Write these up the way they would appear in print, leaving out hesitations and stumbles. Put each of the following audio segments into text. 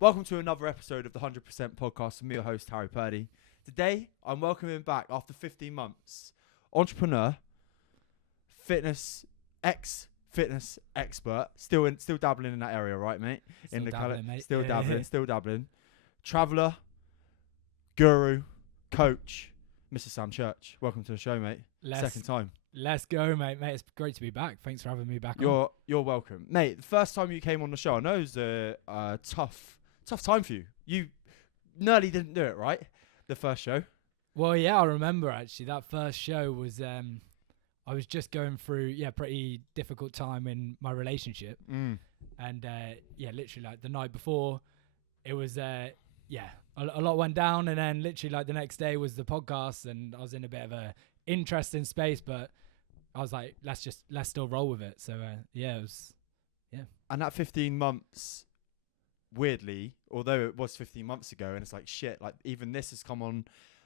Welcome to another episode of the 100% podcast with me, your host, Harry Purdy. Today, I'm welcoming back after 15 months, entrepreneur, ex-fitness expert, still dabbling in that area, right, mate? Still dabbling. Traveller, guru, coach, Mr. Sam Church. Welcome to the show, mate. Second time. Let's go, mate. It's great to be back. Thanks for having me back on. You're welcome. Mate, the first time you came on the show, I know it was a tough time for you. You nearly didn't do it, right? The first show. Well, yeah, I remember actually that first show was I was just going through pretty difficult time in my relationship, and literally like the night before, it was a lot went down, and then literally like the next day was the podcast, and I was in a bit of a interesting space, but I was like, let's still roll with it. So it was. And that 15 months. Weirdly, although it was 15 months ago, and it's like shit, like even this has come on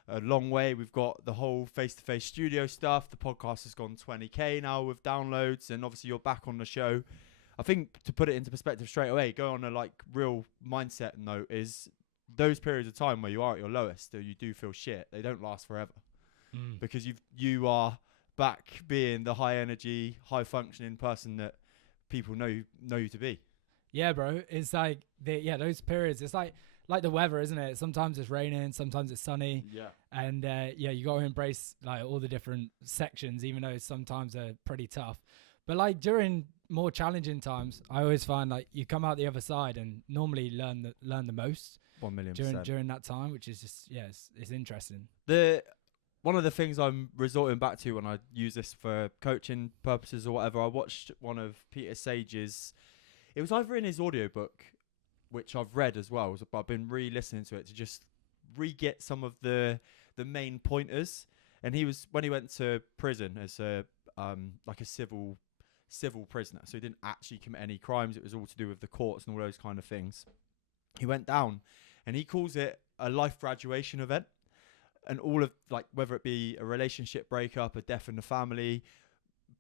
a long way. We've got the whole face-to-face studio stuff. The podcast has gone 20k now with downloads, and obviously you're back on the show. I think to put it into perspective straight away, go on a like real mindset note, is those periods of time where you are at your lowest, or you do feel shit, they don't last forever, because you are back being the high energy, high functioning person that people know you to be. Yeah, bro. It's like those periods. It's like the weather, isn't it? Sometimes it's raining, sometimes it's sunny. Yeah. And you got to embrace like all the different sections, even though sometimes they're pretty tough. But like during more challenging times, I always find like you come out the other side and normally learn the most. 1,000,000%. during that time, which is just it's interesting. One of the things I'm resorting back to when I use this for coaching purposes or whatever, I watched one of Peter Sage's. It was either in his audiobook, which I've read as well, but I've been re-listening to it to just re-get some of the main pointers. And when he went to prison as a civil prisoner, so he didn't actually commit any crimes. It was all to do with the courts and all those kind of things. He went down, and he calls it a life graduation event. And all of, like, whether it be a relationship breakup, a death in the family,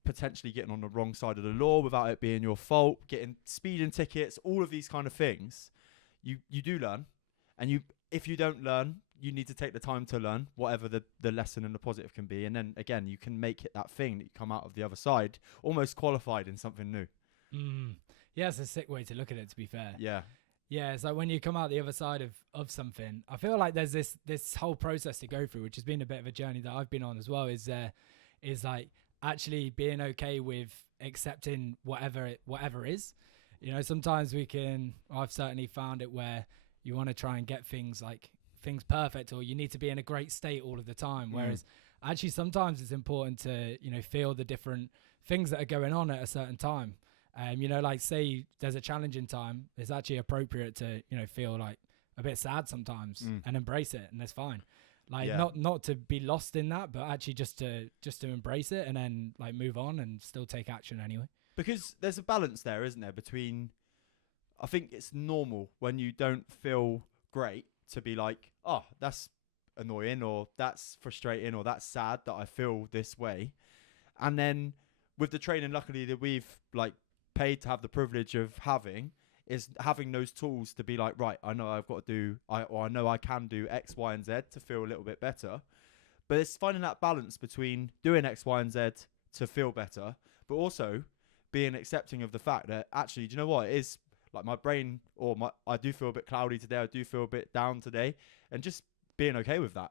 potentially getting on the wrong side of the law without it being your fault, getting speeding tickets, all of these kind of things, you do learn. And if you don't learn, you need to take the time to learn whatever the lesson and the positive can be. And then again, you can make it that thing that you come out of the other side almost qualified in something new. Yeah, it's a sick way to look at it, to be fair. Yeah, it's like when you come out the other side of something, I feel like there's this whole process to go through, which has been a bit of a journey that I've been on as well, is like actually being okay with accepting whatever is. Sometimes I've certainly found it where you want to try and get things perfect, or you need to be in a great state all of the time. Whereas actually sometimes it's important to, feel the different things that are going on at a certain time. Like say there's a challenging time, it's actually appropriate to, feel like a bit sad sometimes and embrace it, and that's fine. Not to be lost in that, but actually just to embrace it and then like move on and still take action anyway. Because there's a balance there, isn't there, between, I think it's normal when you don't feel great to be like, oh, that's annoying, or that's frustrating, or that's sad that I feel this way. And then with the training, luckily, that we've like paid to have the privilege of having, is having those tools to be like, right, I know I've got to do, I know I can do X, Y, and Z to feel a little bit better. But it's finding that balance between doing X, Y, and Z to feel better, but also being accepting of the fact that actually, do you know what? It is like my brain, I do feel a bit cloudy today. I do feel a bit down today, and just being okay with that.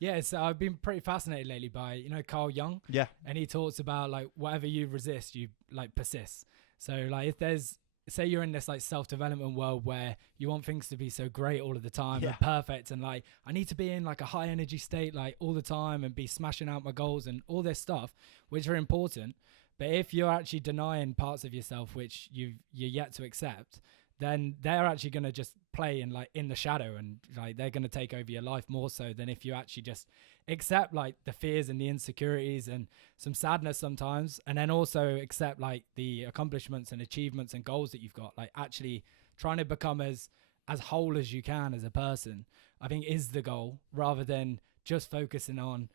Yeah, I've been pretty fascinated lately by, Carl Jung. Yeah. And he talks about like whatever you resist, you like persist. So like if there's, say you're in this like self-development world where you want things to be so great all of the time and perfect, and like I need to be in like a high energy state like all the time and be smashing out my goals and all this stuff, which are important. But if you're actually denying parts of yourself which you're yet to accept, then they're actually going to just play in the shadow, and like they're going to take over your life more so than if you actually just accept like the fears and the insecurities and some sadness sometimes, and then also accept like the accomplishments and achievements and goals that you've got. Like actually trying to become as whole as you can as a person, I think, is the goal, rather than just focusing on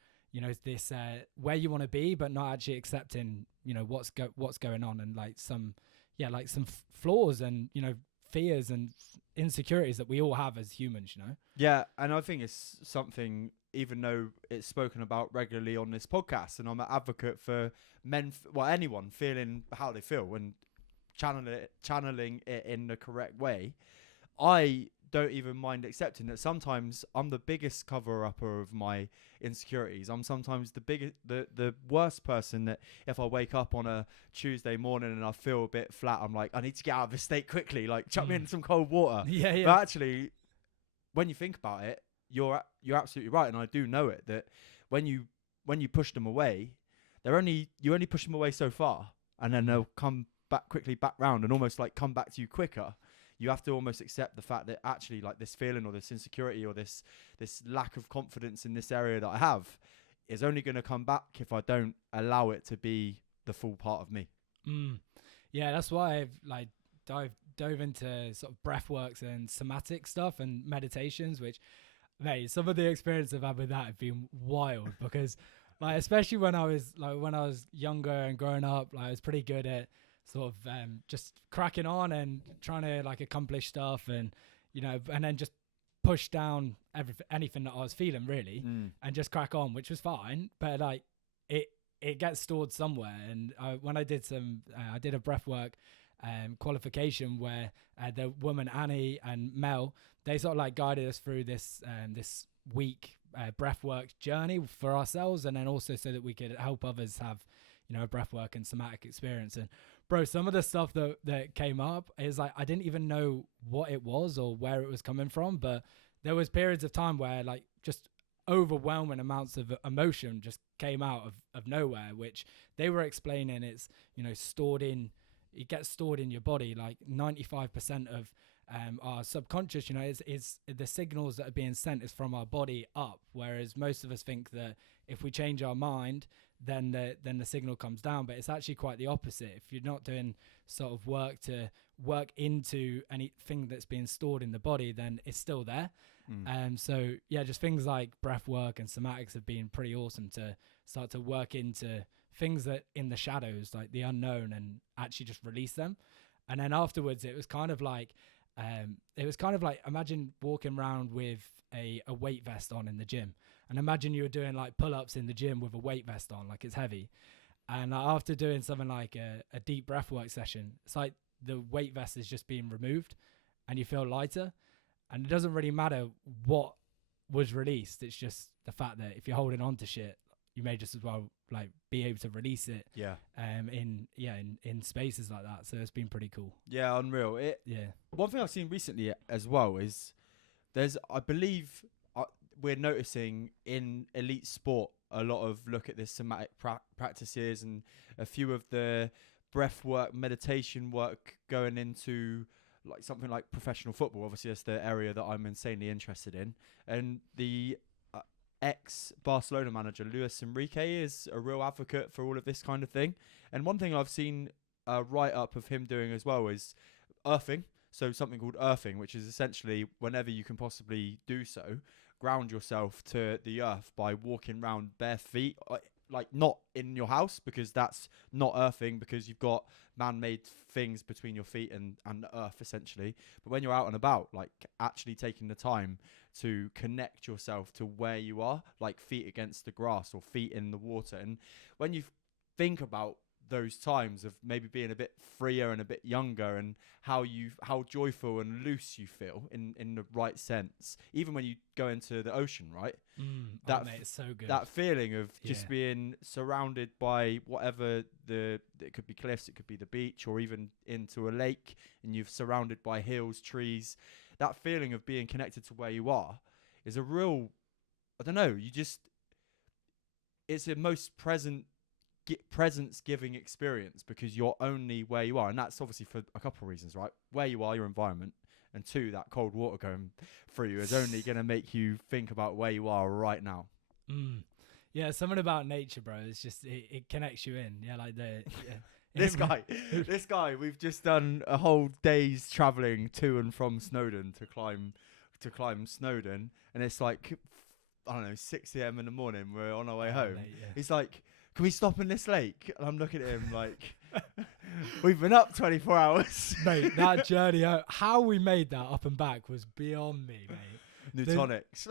this where you want to be, but not actually accepting what's going on, and like some flaws and fears and insecurities that we all have as humans, you know? Yeah, and I think it's something, even though it's spoken about regularly on this podcast, and I'm an advocate for men, anyone feeling how they feel and channeling it in the correct way. I don't even mind accepting that sometimes I'm the biggest cover-upper of my insecurities. I'm sometimes the worst person that if I wake up on a Tuesday morning and I feel a bit flat, I'm like, I need to get out of this state quickly. Like, chuck me in some cold water. Yeah. But actually, when you think about it, you're absolutely right, and I do know it, that when you push them away, you only push them away so far, and then they'll come back round and almost like come back to you quicker. You have to almost accept the fact that actually, like, this feeling or this insecurity or this lack of confidence in this area that I have is only going to come back if I don't allow it to be the full part of me. Yeah, that's why I've like dove into sort of breathworks and somatic stuff and meditations, which, mate, some of the experience I've had with that have been wild because, like, especially when I was younger and growing up, like, I was pretty good at sort of just cracking on and trying to like accomplish stuff, and you know, and then just push down anything that I was feeling really, and just crack on, which was fine. But like it gets stored somewhere. And when I did I did a breathwork qualification where the woman Annie and Mel, they sort of like guided us through this week breathwork journey for ourselves, and then also so that we could help others have, you know, a breathwork and somatic experience. And bro, some of the stuff that came up is like, I didn't even know what it was or where it was coming from, but there was periods of time where like just overwhelming amounts of emotion just came out of nowhere, which they were explaining it's, you know, it gets stored in your body. Like 95% of our subconscious, you know, is the signals that are being sent is from our body up, whereas most of us think that if we change our mind, then the signal comes down. But it's actually quite the opposite. If you're not doing sort of work to work into anything that's being stored in the body, then it's still there. So yeah, just things like breath work and somatics have been pretty awesome to start to work into things that in the shadows, like the unknown, and actually just release them. And then afterwards it was kind of like imagine walking around with a weight vest on in the gym. And imagine you were doing like pull-ups in the gym with a weight vest on, like it's heavy. And after doing something like a deep breathwork session, it's like the weight vest is just being removed and you feel lighter. And it doesn't really matter what was released. It's just the fact that if you're holding on to shit, you may just as well like be able to release it. Yeah. In spaces like that. So it's been pretty cool. Yeah, unreal. One thing I've seen recently as well is I believe we're noticing in elite sport a lot of look at this somatic practices and a few of the breath work, meditation work going into like something like professional football. Obviously, that's the area that I'm insanely interested in. And the ex-Barcelona manager, Luis Enrique, is a real advocate for all of this kind of thing. And one thing I've seen a write-up of him doing as well is earthing. So something called earthing, which is essentially whenever you can possibly do so, ground yourself to the earth by walking around bare feet, like not in your house, because that's not earthing, because you've got man-made things between your feet and the earth essentially. But when you're out and about, like actually taking the time to connect yourself to where you are, like feet against the grass or feet in the water. And when you think about those times of maybe being a bit freer and a bit younger, and how joyful and loose you feel in the right sense, even when you go into the ocean, right? Mate, it's so good. That feeling of just being surrounded by whatever it could be cliffs, it could be the beach, or even into a lake, and you're surrounded by hills, trees. That feeling of being connected to where you are is a real, I don't know, it's a most presence-giving experience, because you're only where you are. And that's obviously for a couple of reasons, right? Where you are, your environment, and two, that cold water going through you is only going to make you think about where you are right now. Yeah, something about nature, bro. It's just, it connects you in. Yeah, like This guy, we've just done a whole day's travelling to and from Snowdon to climb Snowdon, and it's like, I don't know, 6 a.m. in the morning. We're on our way home. Mate, yeah. He's like, can we stop in this lake? And I'm looking at him like, We've been up 24 hours. Mate, that journey, how we made that up and back was beyond me, mate. Newtonics.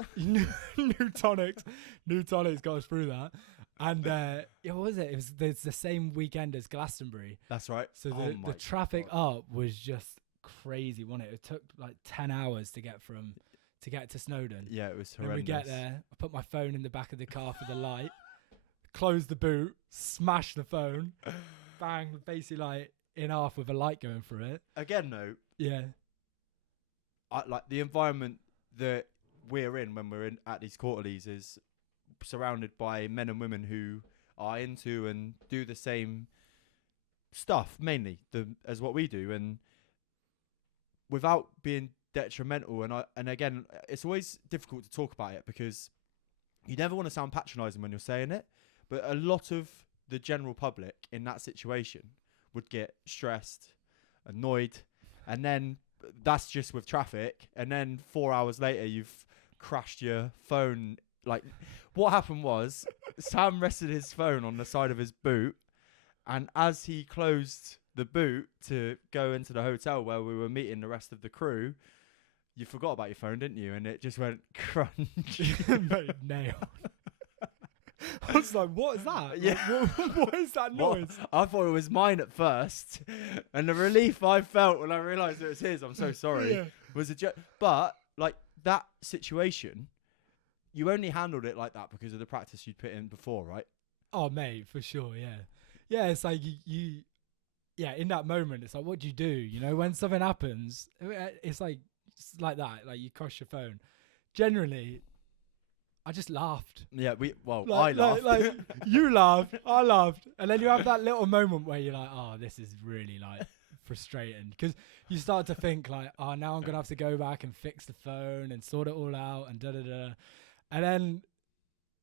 Newtonics got us through that. And what was it? It's the same weekend as Glastonbury. That's right. So the traffic up was just crazy, wasn't it? It took like 10 hours to get to Snowdon. Yeah, it was horrendous. When we get there, I put my phone in the back of the car for the light, close the boot, smash the phone, bang, basically like in half with a light going through it. Again, though, yeah, like the environment that we're in when we're at these quarterlies is surrounded by men and women who are into and do the same stuff mainly as what we do, and without being detrimental. And again, it's always difficult to talk about it because you never want to sound patronising when you're saying it, but a lot of the general public in that situation would get stressed, annoyed, and then that's just with traffic, and then 4 hours later you've crashed your phone. Like, what happened was Sam rested his phone on the side of his boot, and as he closed the boot to go into the hotel where we were meeting the rest of the crew, you forgot about your phone, didn't you? And it just went crunch. Mate, nail. I was like, what is that? Yeah. Like, what is that noise? I thought it was mine at first, and the relief I felt when I realised it was his, I'm so sorry, was a joke. But like that situation, you only handled it like that because of the practice you'd put in before, right? Oh, mate, for sure, yeah. Yeah, it's like you in that moment, it's like, what do you do? You know, when something happens, it's like that, like you crush your phone. Generally, I just laughed. Yeah, I laughed. Like you laughed, I laughed. And then you have that little moment where you're like, oh, this is really like frustrating. Because you start to think like, oh, now I'm going to have to go back and fix the phone and sort it all out and da-da-da. And then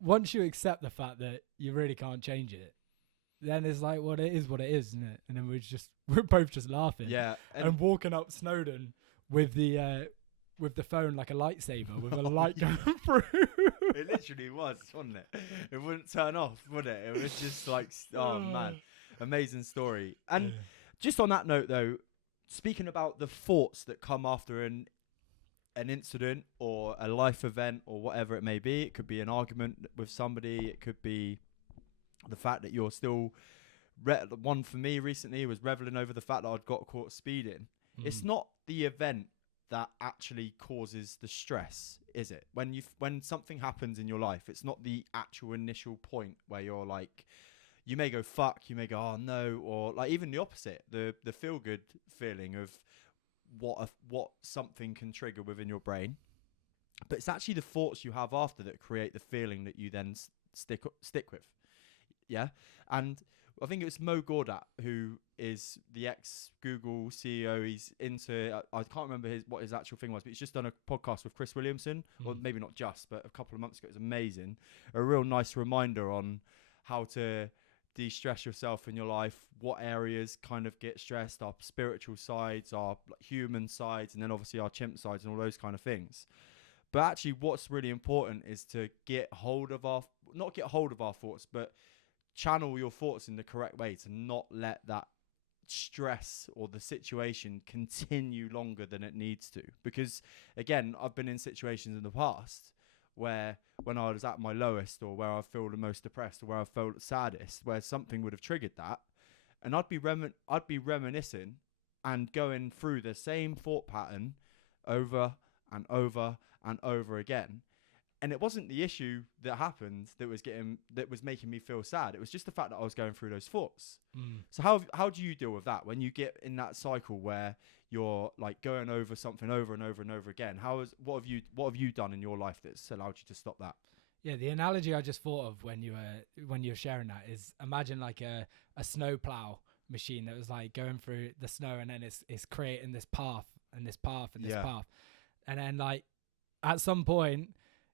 once you accept the fact that you really can't change it, then it's like, well, it is what it is, isn't it? And then we're both just laughing. Yeah. And walking up Snowdon with the phone like a lightsaber with a light going through. It literally was, wasn't it? It wouldn't turn off, would it? It was just like, oh man, amazing story. And just on that note, though, speaking about the thoughts that come after an incident or a life event or whatever it may be, it could be an argument with somebody, it could be the fact that you're still. One for me recently was reveling over the fact that I'd got caught speeding. It's not the event that actually causes the stress, is it? When something happens in your life, it's not the actual initial point where you're like, you may go fuck, you may go oh no, or like even the opposite, the feel good feeling of what something can trigger within your brain. But it's actually the thoughts you have after that create the feeling that you then stick with. Yeah, and I think it was Mo Gawdat, who is the ex-Google CEO. He's into, I can't remember what his actual thing was, but he's just done a podcast with Chris Williamson, or maybe not just, but a couple of months ago. It was amazing. A real nice reminder on how to de-stress yourself in your life, what areas kind of get stressed, our spiritual sides, our human sides, and then obviously our chimp sides and all those kind of things. But actually what's really important is to not get hold of our thoughts, but channel your thoughts in the correct way to not let that stress or the situation continue longer than it needs to. Because again, I've been in situations in the past where when I was at my lowest, or where I feel the most depressed, or where I felt saddest, where something would have triggered that, and I'd be reminiscing and going through the same thought pattern over and over and over again. And it wasn't the issue that happened that was making me feel sad. It was just the fact that I was going through those thoughts. So how do you deal with that when you get in that cycle where you're like going over something over and over and over again? What have you done in your life that's allowed you to stop that? Yeah, the analogy I just thought of when you're sharing that is, imagine like a snow plow machine that was like going through the snow, and then it's creating this path and this path and this path, and then like at some point,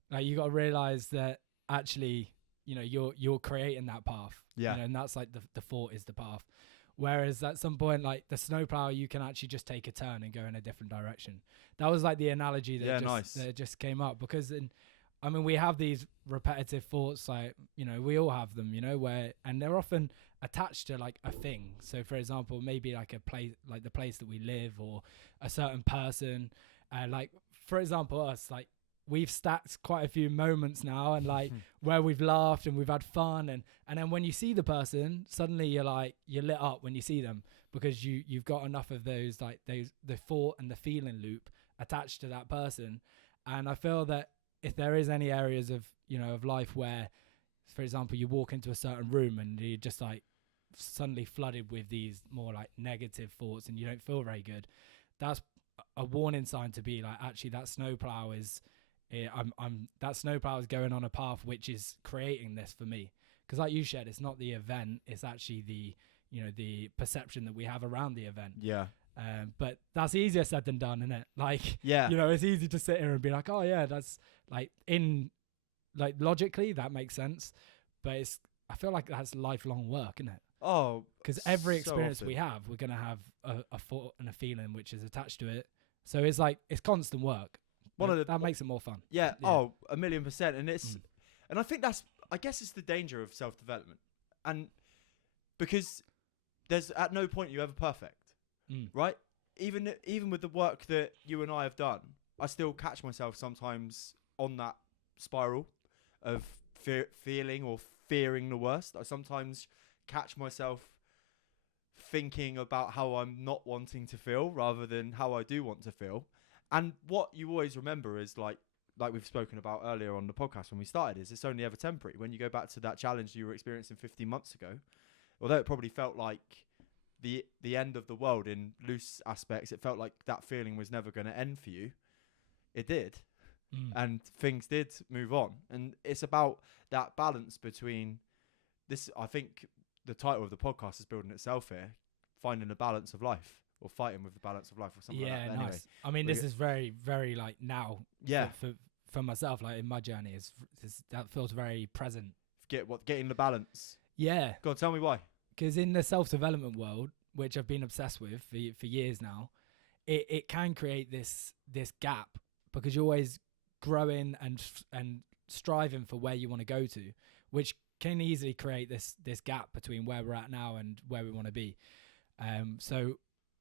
like you got to realize that actually, you know, you're creating that path. Yeah. You know, and that's like the thought is the path. Whereas at some point, like the snowplow, you can actually just take a turn and go in a different direction. That was like the analogy that just came up, because I mean, we have these repetitive thoughts, like, you know, we all have them, you know, and they're often attached to like a thing. So for example, maybe like a place, like the place that we live, or a certain person. Like, for example, us, like, we've stacked quite a few moments now, and like where we've laughed and we've had fun, and then when you see the person, suddenly you're lit up when you see them, because you've got enough of those, like the thought and the feeling loop attached to that person. And I feel that if there is any areas of, you know, of life where, for example, you walk into a certain room and you're just like suddenly flooded with these more like negative thoughts and you don't feel very good, that's a warning sign to be like, actually that snowplow is that snowplow is going on a path which is creating this for me. Because like you said, it's not the event, it's actually the, you know, the perception that we have around the event. Yeah. But that's easier said than done, isn't it? Like, yeah, you know, it's easy to sit here and be like, oh yeah, that's like, in like logically that makes sense, but I feel like that's lifelong work, isn't it? Oh, because every so experience often. we have, we're gonna have a thought and a feeling which is attached to it. So it's like, it's constant work. That makes it more fun. Yeah. Oh, 1,000,000%. And and I think I guess it's the danger of self-development, and because there's at no point you ever perfect, right? Even with the work that you and I have done, I still catch myself sometimes on that spiral of feeling or fearing the worst. I sometimes catch myself thinking about how I'm not wanting to feel rather than how I do want to feel. And what you always remember is like we've spoken about earlier on the podcast when we started, is it's only ever temporary. When you go back to that challenge you were experiencing 15 months ago, although it probably felt like the end of the world in loose aspects, it felt like that feeling was never going to end for you. It did. And things did move on. And it's about that balance between this. I think the title of the podcast is building itself here, finding the balance of life, or fighting with the balance of life, or something like that. Yeah, nice. Anyway, I mean, this is very, very like now. Yeah. For myself, like in my journey, is that feels very present. Getting the balance. Yeah. God, tell me why. Because in the self-development world, which I've been obsessed with for years now, it can create this gap, because you're always growing and striving for where you want to go to, which can easily create this gap between where we're at now and where we want to be. So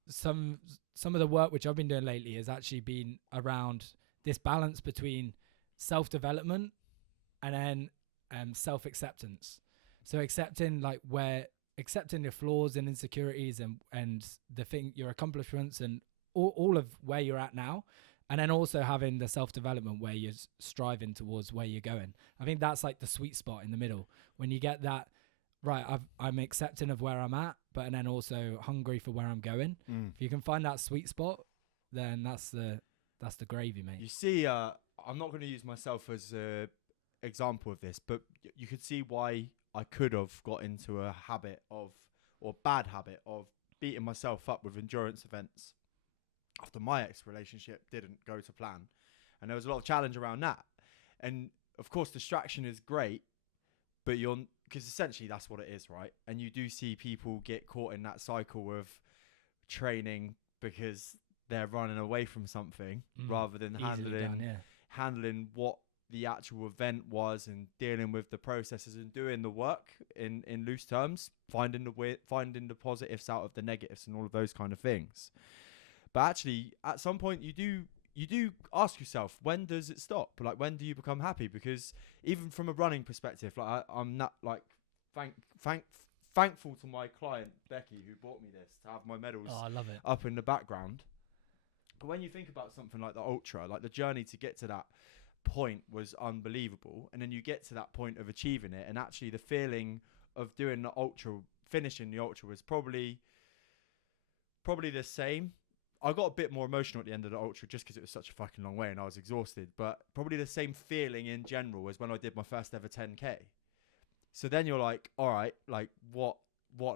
some of the work which I've been doing lately has actually been around this balance between self-development and then self-acceptance. So accepting your flaws and insecurities and your accomplishments and all of where you're at now, and then also having the self-development where you're striving towards where you're going. I think that's like the sweet spot in the middle, when you get that right. I'm accepting of where I'm at, but then also hungry for where I'm going. If you can find that sweet spot, then that's the gravy, mate. You see, I'm not going to use myself as an example of this, but you could see why I could have got into a bad habit of beating myself up with endurance events after my ex-relationship didn't go to plan. And there was a lot of challenge around that. And of course, distraction is great, but because essentially that's what it is, right? And you do see people get caught in that cycle of training because they're running away from something rather than handling what the actual event was and dealing with the processes and doing the work in loose terms, finding the positives out of the negatives and all of those kind of things. But actually, at some point, you do ask yourself, when does it stop? Like, when do you become happy? Because even from a running perspective, like I'm not like thankful to my client Becky, who bought me this, to have my medals I love it. up in the background. But when you think about something like the ultra, like the journey to get to that point was unbelievable, and then you get to that point of achieving it, and actually the feeling of doing the ultra, finishing the ultra, was probably the same. I got a bit more emotional at the end of the ultra just because it was such a fucking long way and I was exhausted, but probably the same feeling in general as when I did my first ever 10k. So then you're like, all right, like what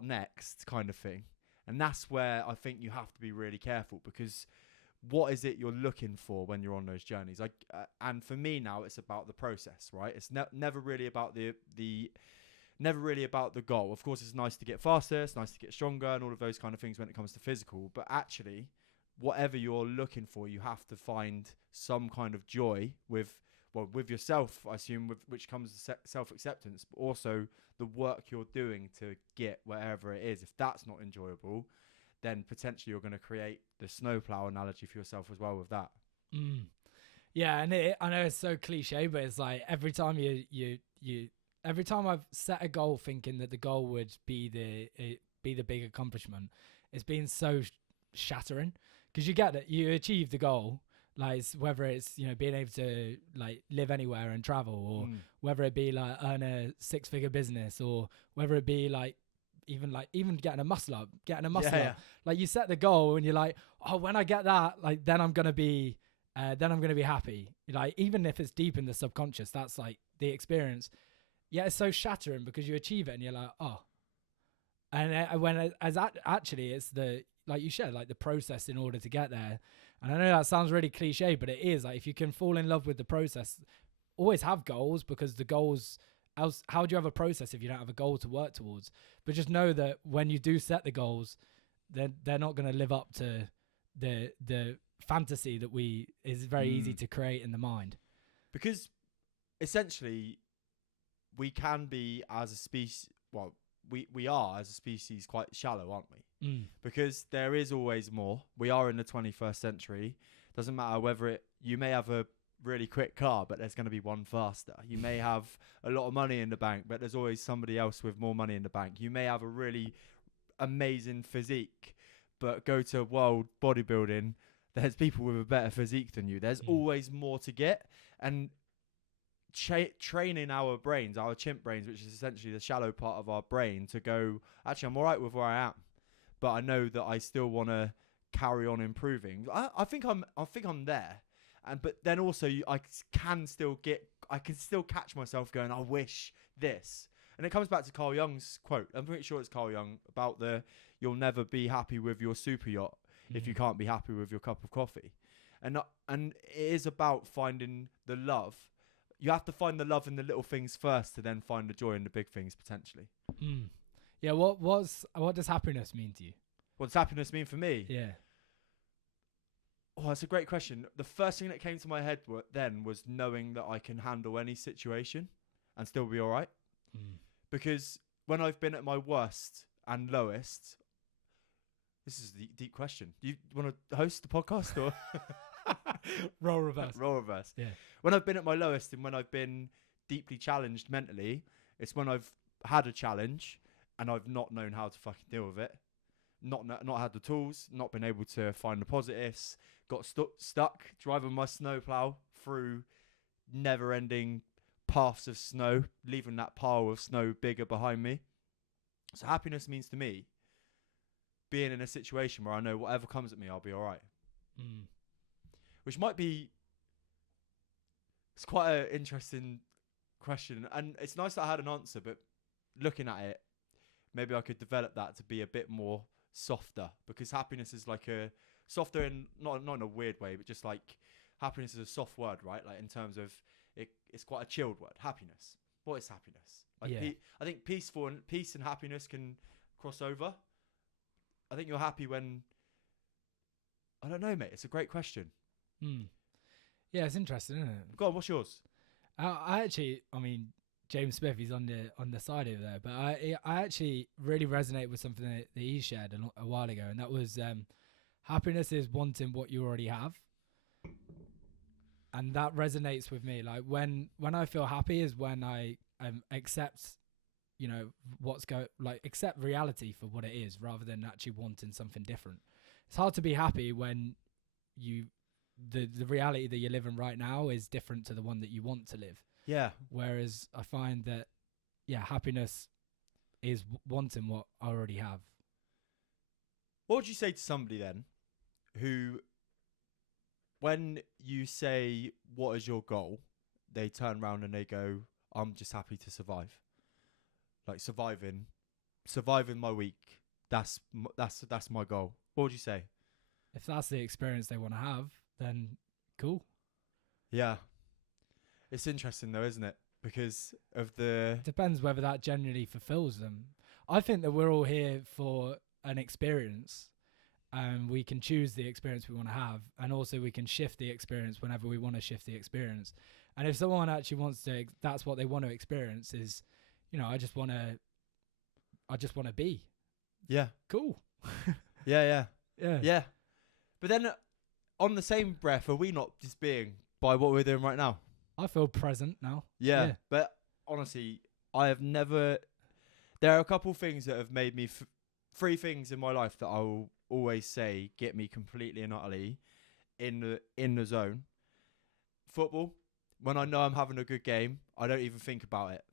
next, kind of thing. And that's where I think you have to be really careful, because what is it you're looking for when you're on those journeys? Like, and for me now, it's about the process, right? It's never really about never really about the goal. Of course, it's nice to get faster, it's nice to get stronger, and all of those kind of things when it comes to physical. But actually, whatever you're looking for, you have to find some kind of joy with well, with yourself, I assume, which comes self-acceptance, but also the work you're doing to get wherever it is. If that's not enjoyable, then potentially you're going to create the snowplow analogy for yourself as well with that. Yeah, and I know it's so cliche, but it's like every time every time I've set a goal thinking that the goal would be the big accomplishment, it's been so shattering, because you get that you achieve the goal, like whether it's being able to like live anywhere and travel, or whether it be like earn a 6-figure business, or whether it be like even getting a muscle up. Like you set the goal and you're like, oh, when I get that, like then I'm gonna be happy. Like even if it's deep in the subconscious, that's like the experience. Yeah, it's so shattering because you achieve it and you're like, oh. And actually it's the, like you said, like the process in order to get there. And I know that sounds really cliche, but it is. Like if you can fall in love with the process, always have goals, because the goals, else how do you have a process if you don't have a goal to work towards? But just know that when you do set the goals, they're not going to live up to the fantasy that is very easy to create in the mind. Because essentially we can be as a species, well, we are as a species quite shallow, aren't we? Because there is always more. We are in the 21st century. Doesn't matter whether you may have a really quick car, but there's going to be one faster. You may have a lot of money in the bank, but there's always somebody else with more money in the bank. You may have a really amazing physique, but go to world bodybuilding, there's people with a better physique than you. There's always more to get. And training our brains, our chimp brains, which is essentially the shallow part of our brain, to go, actually, I'm all right with where I am, but I know that I still want to carry on improving. I think I'm there. But then also I can still catch myself going, I wish this. And it comes back to Carl Jung's quote. I'm pretty sure it's Carl Jung about you'll never be happy with your super yacht if you can't be happy with your cup of coffee. And it is about finding the love. You have to find the love in the little things first to then find the joy in the big things potentially. Yeah, what does happiness mean to you? What does happiness mean for me? Yeah. Oh, that's a great question. The first thing that came to my head then was knowing that I can handle any situation and still be all right. Because when I've been at my worst and lowest, this is a deep question. Do you want to host the podcast or? Role reverse. Role reverse. Yeah. When I've been at my lowest and when I've been deeply challenged mentally, it's when I've had a challenge and I've not known how to fucking deal with it. Not had the tools, not been able to find the positives, got stuck driving my snowplow through never-ending paths of snow, leaving that pile of snow bigger behind me. So happiness means to me being in a situation where I know whatever comes at me, I'll be all right. Which might be... It's quite an interesting question. And it's nice that I had an answer, but looking at it, maybe I could develop that to be a bit more softer, because happiness is like a softer, and not in a weird way, but just like happiness is a soft word, right? Like in terms of it's quite a chilled word. Happiness. What is happiness? Like I think peace and happiness can cross over. I think you're happy when, I don't know, mate. It's a great question. Yeah, it's interesting, isn't it? Go on, what's yours? I mean, James Smith, he's on the side over there, but I actually really resonate with something that he shared a while ago, and that was happiness is wanting what you already have, and that resonates with me. Like when I feel happy is when I accept, accept reality for what it is, rather than actually wanting something different. It's hard to be happy when the reality that you're living right now is different to the one that you want to live. Yeah. Whereas I find that, happiness is wanting what I already have. What would you say to somebody then who, when you say, what is your goal? They turn around and they go, I'm just happy to survive. Like surviving my week. That's my goal. What would you say? If that's the experience they want to have, then cool. Yeah. It's interesting though, isn't it? Because of depends whether that genuinely fulfills them. I think that we're all here for an experience, and we can choose the experience we want to have, and also we can shift the experience whenever we want to shift the experience. And if someone actually wants to, that's what they want to experience is, I just want to be. Yeah. Cool. Yeah. Yeah. But then on the same breath, are we not just being by what we're doing right now? I feel present now. Yeah. But honestly, I have never, there are a couple things that have made me, three things in my life that I will always say get me completely and utterly in the zone. Football. When I know I'm having a good game, I don't even think about it.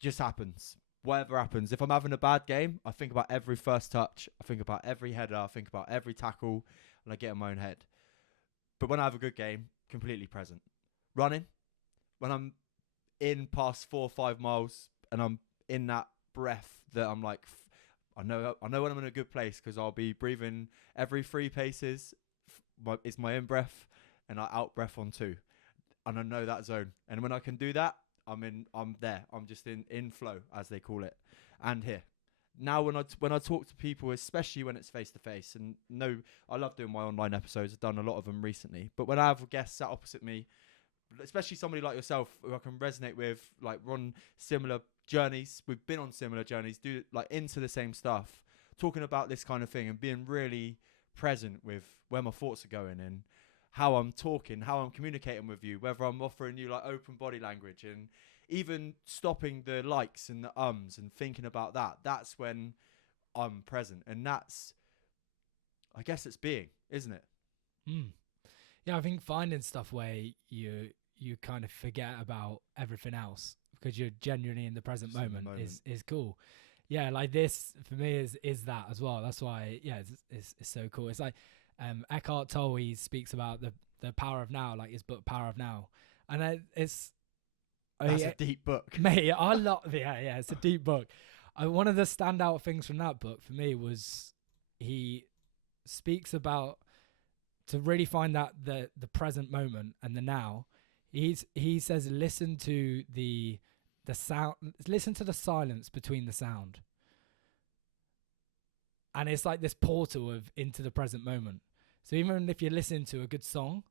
Just happens. Whatever happens. If I'm having a bad game, I think about every first touch. I think about every header. I think about every tackle. And I get in my own head. But when I have a good game, completely present. Running. When I'm in past 4 or 5 miles and I'm in that breath that I'm like, I know when I'm in a good place because I'll be breathing every 3 paces. It's my in breath and I out breath on 2. And I know that zone. And when I can do that, I'm there. I'm just in flow, as they call it. And here. Now when I talk to people, especially when it's face to face, and no, I love doing my online episodes. I've done a lot of them recently. But when I have a guest sat opposite me, especially somebody like yourself who I can resonate with, like we're on similar journeys, we've been on similar journeys, do like into the same stuff, talking about this kind of thing and being really present with where my thoughts are going and how I'm talking, how I'm communicating with you, whether I'm offering you like open body language and even stopping the likes and the ums and thinking about that. That's when I'm present. And that's, I guess it's being, isn't it? Yeah, I think finding stuff where you kind of forget about everything else because you're genuinely in the present moment is cool. Yeah, like this for me is that as well. That's why, yeah, it's so cool. It's like Eckhart Tolle, he speaks about the power of now, like his book Power of Now, and it's a deep book, mate. I love yeah, it's a deep book. One of the standout things from that book for me was he speaks about to really find that the present moment and the now. He says listen to the sound, listen to the silence between the sound. And it's like this portal of into the present moment. So even if you're listening to a good song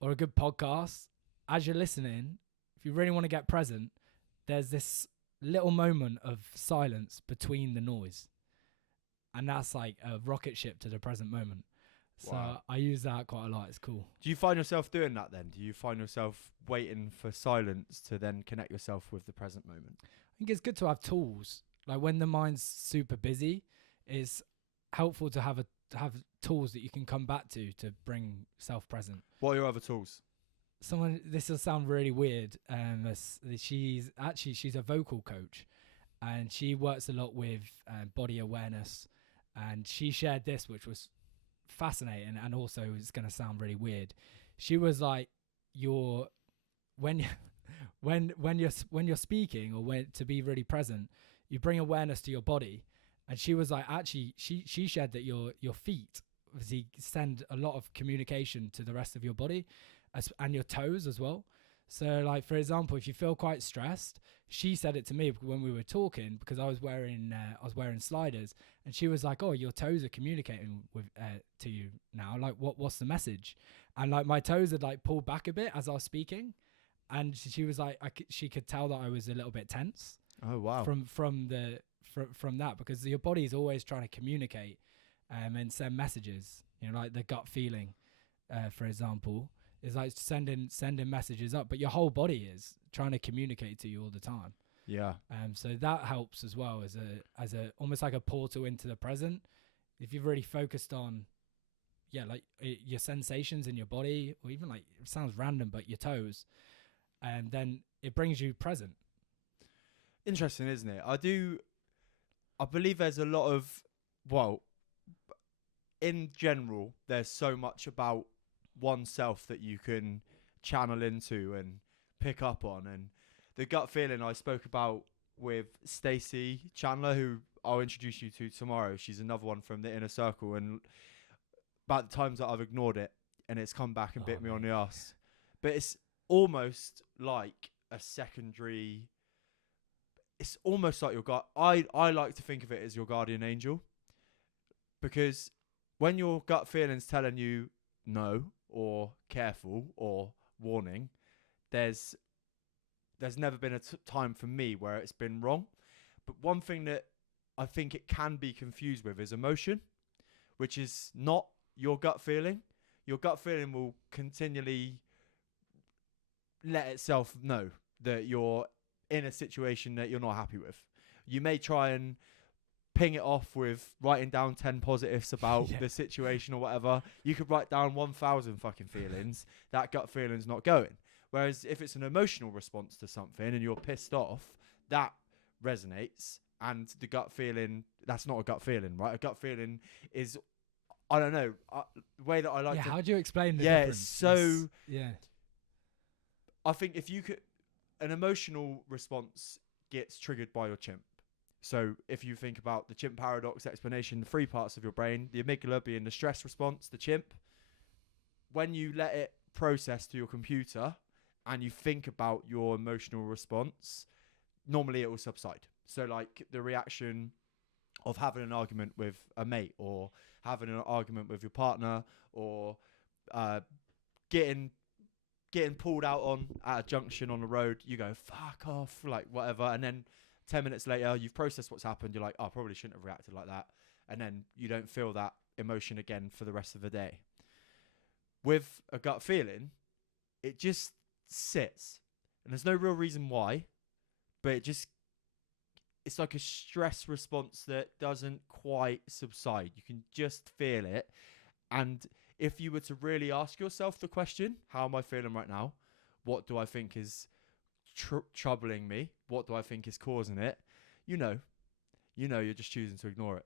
or a good podcast, as you're listening, if you really want to get present, there's this little moment of silence between the noise. And that's like a rocket ship to the present moment. So wow. I use that quite a lot. It's cool. Do you find yourself doing that then? Do you find yourself waiting for silence to then connect yourself with the present moment? I think it's good to have tools. Like when the mind's super busy, it's helpful to have tools that you can come back to bring self-present. What are your other tools? This will sound really weird. She's a vocal coach, and she works a lot with body awareness. And she shared this, which was fascinating, and also it's going to sound really weird. She was like, when you're speaking or when to be really present, you bring awareness to your body. And she was like, actually, she shared that your feet obviously send a lot of communication to the rest of your body, and your toes as well. So, like for example, if you feel quite stressed, she said it to me when we were talking because I was wearing sliders, and she was like, "Oh, your toes are communicating with to you now. Like, what's the message?" And like my toes had like pulled back a bit as I was speaking, and she was like, she could tell that I was a little bit tense. Oh wow! From that, because your body is always trying to communicate and send messages. You know, like the gut feeling, for example, is like sending messages up, but your whole body is trying to communicate to you all the time. Yeah. So that helps as well as a almost like a portal into the present. If you've really focused on, like your sensations in your body, or even like, it sounds random, but your toes, and then it brings you present. Interesting, isn't it? I believe there's a lot of, well, in general, there's so much about oneself that you can channel into and pick up on. And the gut feeling I spoke about with Stacey Chandler, who I'll introduce you to tomorrow. She's another one from the inner circle. And about the times that I've ignored it and it's come back and bit me on the ass. But it's almost like a secondary... It's almost like your I like to think of it as your guardian angel, because when your gut feeling's telling you no or careful or warning, there's never been a time for me where it's been wrong. But one thing that I think it can be confused with is emotion, which is not your gut feeling. Your gut feeling will continually let itself know that you're in a situation that you're not happy with. You may try and ping it off with writing down 10 positives about the situation or whatever. You could write down 1,000 fucking feelings. That gut feeling's not going. Whereas if it's an emotional response to something and you're pissed off, that resonates. And the gut feeling, that's not a gut feeling, right? A gut feeling is, I don't know, the way that I like to... how do you explain the difference? difference? It's so... Yeah. I think if you could... An emotional response gets triggered by your chimp. So if you think about the chimp paradox explanation, the three parts of your brain, the amygdala being the stress response, the chimp, when you let it process to your computer and you think about your emotional response, normally it will subside. So like the reaction of having an argument with a mate or having an argument with your partner or getting pulled out on at a junction on the road, you go, fuck off, like whatever. And then 10 minutes later, you've processed what's happened. You're like, oh, I probably shouldn't have reacted like that. And then you don't feel that emotion again for the rest of the day. With a gut feeling, it just sits. And there's no real reason why, but it's like a stress response that doesn't quite subside. You can just feel it. And if you were to really ask yourself the question, how am I feeling right now? What do I think is troubling me? What do I think is causing it? You know, you're just choosing to ignore it.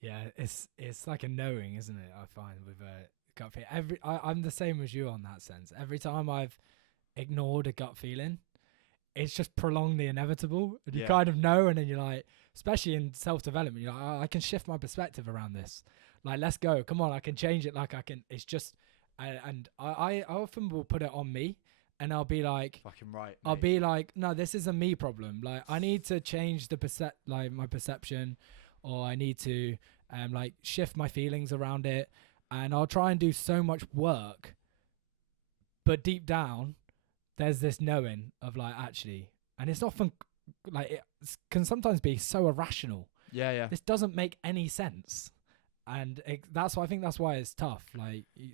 Yeah, it's like a knowing, isn't it? I find with a gut feeling. I'm the same as you on that sense. Every time I've ignored a gut feeling, it's just prolonged the inevitable. And you kind of know, and then you're like, especially in self-development, you're like, oh, I can shift my perspective around this. Like, let's go. Come on, I can change it. Like, I can. It's just, and I often will put it on me, and I'll be like, fucking right. I'll be like, no, this is a me problem. Like, I need to change my perception, or I need to, like, shift my feelings around it, and I'll try and do so much work, but deep down, there's this knowing of like, actually, and it's often like it can sometimes be so irrational. Yeah. This doesn't make any sense. And that's why I think that's why it's tough. Like, do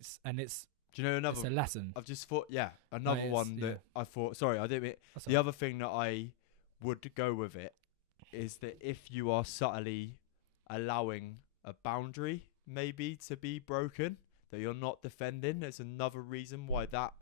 you know another? It's a lesson. I've just thought, another one that I thought. Sorry, I didn't. The other thing that I would go with it is that if you are subtly allowing a boundary maybe to be broken that you're not defending, there's another reason why that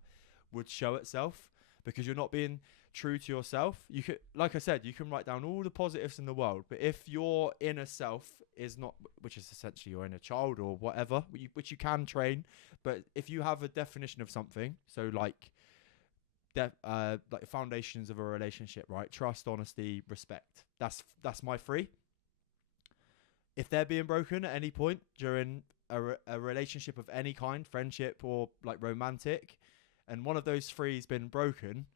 would show itself, because you're not being true to yourself. You could, like I said, you can write down all the positives in the world, but if your inner self is not, which is essentially your inner child or whatever, which you can train, but if you have a definition of something, so like foundations of a relationship, right? Trust, honesty, respect. That's my three. If they're being broken at any point during a relationship of any kind, friendship or like romantic, and one of those three has been broken,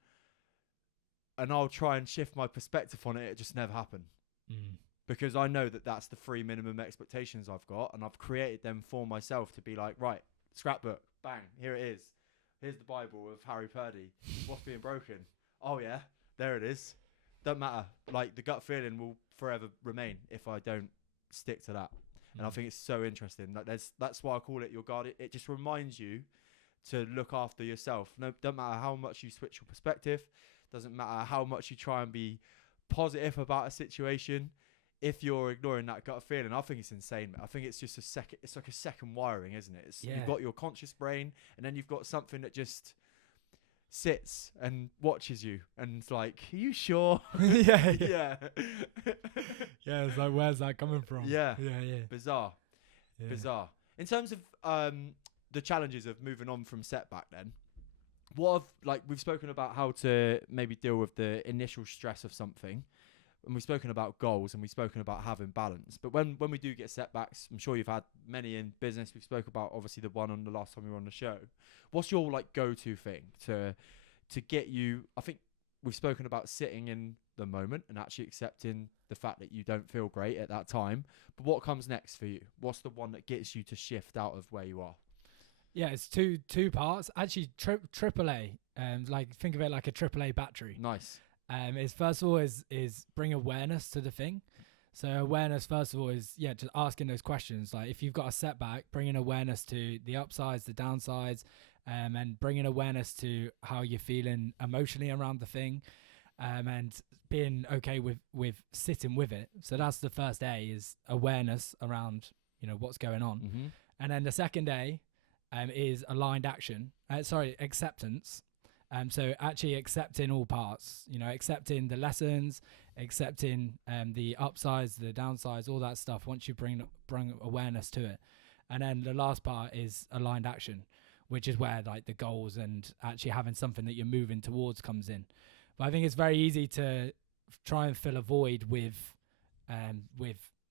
and I'll try and shift my perspective on it, it just never happened. Because I know that that's the three minimum expectations I've got, and I've created them for myself to be like, right, scrapbook, bang, here it is. Here's the Bible of Harry Purdy. What's being broken? Oh yeah, there it is. Don't matter. Like, the gut feeling will forever remain if I don't stick to that. And I think it's so interesting. Like, that's why I call it your guard. It just reminds you to look after yourself. No, don't matter how much you switch your perspective. Doesn't matter how much you try and be positive about a situation. If you're ignoring that gut feeling, I think it's insane, man. I think it's just it's like a second wiring, isn't it? You've got your conscious brain, and then you've got something that just sits and watches you, and it's like, are you sure? Yeah. It's like, where's that coming from? Yeah. Bizarre. In terms of the challenges of moving on from setback, then, we've spoken about how to maybe deal with the initial stress of something, and we've spoken about goals, and we've spoken about having balance. But when we do get setbacks, I'm sure you've had many in business. We've spoke about obviously the one on the last time we were on the show. What's your like go-to thing to get you? I think we've spoken about sitting in the moment and actually accepting the fact that you don't feel great at that time. But what comes next for you? What's the one that gets you to shift out of where you are? Yeah, it's two parts. Actually, AAA. Like think of it like a AAA battery. Nice. Is first of all is bring awareness to the thing. So awareness first of all is just asking those questions. Like if you've got a setback, bringing awareness to the upsides, the downsides, and bringing awareness to how you're feeling emotionally around the thing, and being okay with sitting with it. So that's the first A, is awareness around what's going on, and then the second A is aligned action. Acceptance. So actually accepting all parts, accepting the lessons, accepting the upsides, the downsides, all that stuff. Once you bring awareness to it, and then the last part is aligned action, which is where like the goals and actually having something that you're moving towards comes in. But I think it's very easy to try and fill a void with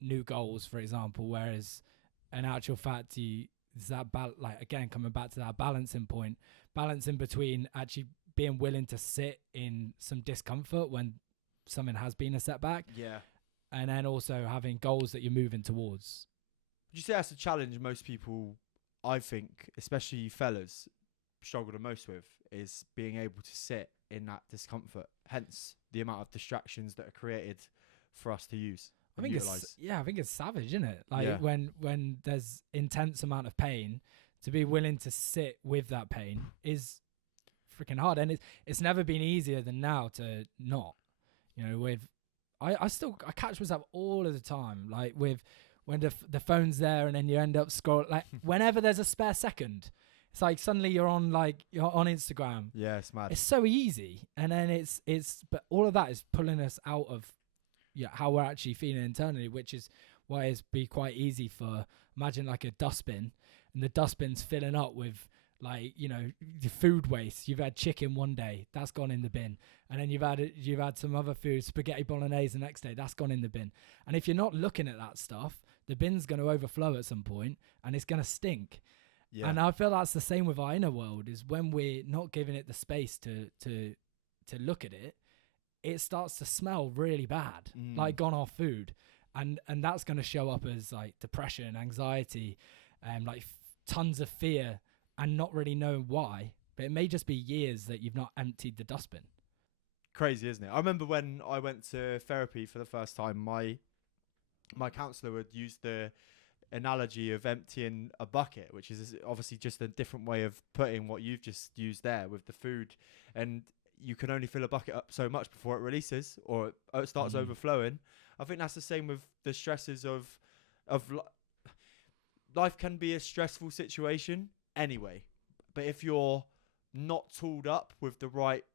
new goals, for example, whereas in actual fact coming back to that balancing point, balancing between actually being willing to sit in some discomfort when something has been a setback, and then also having goals that you're moving towards. Would you say that's a challenge most people, I think, especially fellas, struggle the most with, is being able to sit in that discomfort, hence the amount of distractions that are created for us to use? I think it's savage, isn't it? Like when there's intense amount of pain, to be willing to sit with that pain is freaking hard, and it's never been easier than now to not. I catch myself all of the time, like with when the phone's there and then you end up scrolling, like whenever there's a spare second, it's like suddenly you're on Instagram. Yeah, it's mad. It's so easy, and then but all of that is pulling us out of how we're actually feeling internally, which is why it's be quite easy for, imagine like a dustbin, and the dustbin's filling up with the food waste. You've had chicken one day, that's gone in the bin, and then you've had some other food, spaghetti bolognese, the next day, that's gone in the bin. And if you're not looking at that stuff, the bin's going to overflow at some point and it's going to stink. And I feel that's the same with our inner world, is when we're not giving it the space to look at it, it starts to smell really bad, like gone off food, and that's going to show up as like depression, anxiety, tons of fear, and not really knowing why. But it may just be years that you've not emptied the dustbin. Crazy, isn't it? I remember when I went to therapy for the first time, my counsellor would use the analogy of emptying a bucket, which is obviously just a different way of putting what you've just used there with the food. And you can only fill a bucket up so much before it releases or it starts overflowing. I think that's the same with the stresses of life. Can be a stressful situation anyway, but if you're not tooled up with the right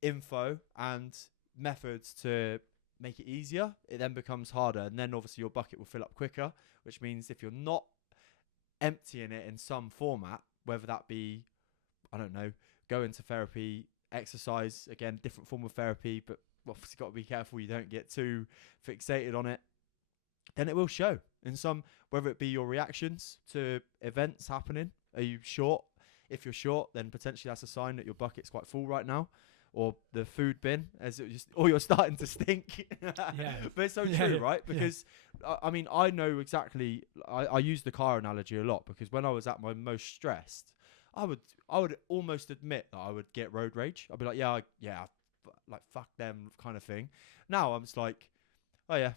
info and methods to make it easier, it then becomes harder, and then obviously your bucket will fill up quicker, which means if you're not emptying it in some format, whether that be, I don't know, going to therapy, exercise, again, different form of therapy, but obviously got to be careful you don't get too fixated on it, then it will show in some, whether it be your reactions to events happening. Are you short? If you're short, then potentially that's a sign that your bucket's quite full right now, or the food bin, or you're starting to stink. But it's so true, right? Because I mean, I know exactly. I use the car analogy a lot, because when I was at my most stressed, I would almost admit that I would get road rage. I'd be like, like fuck them kind of thing. Now I'm just like, oh yeah,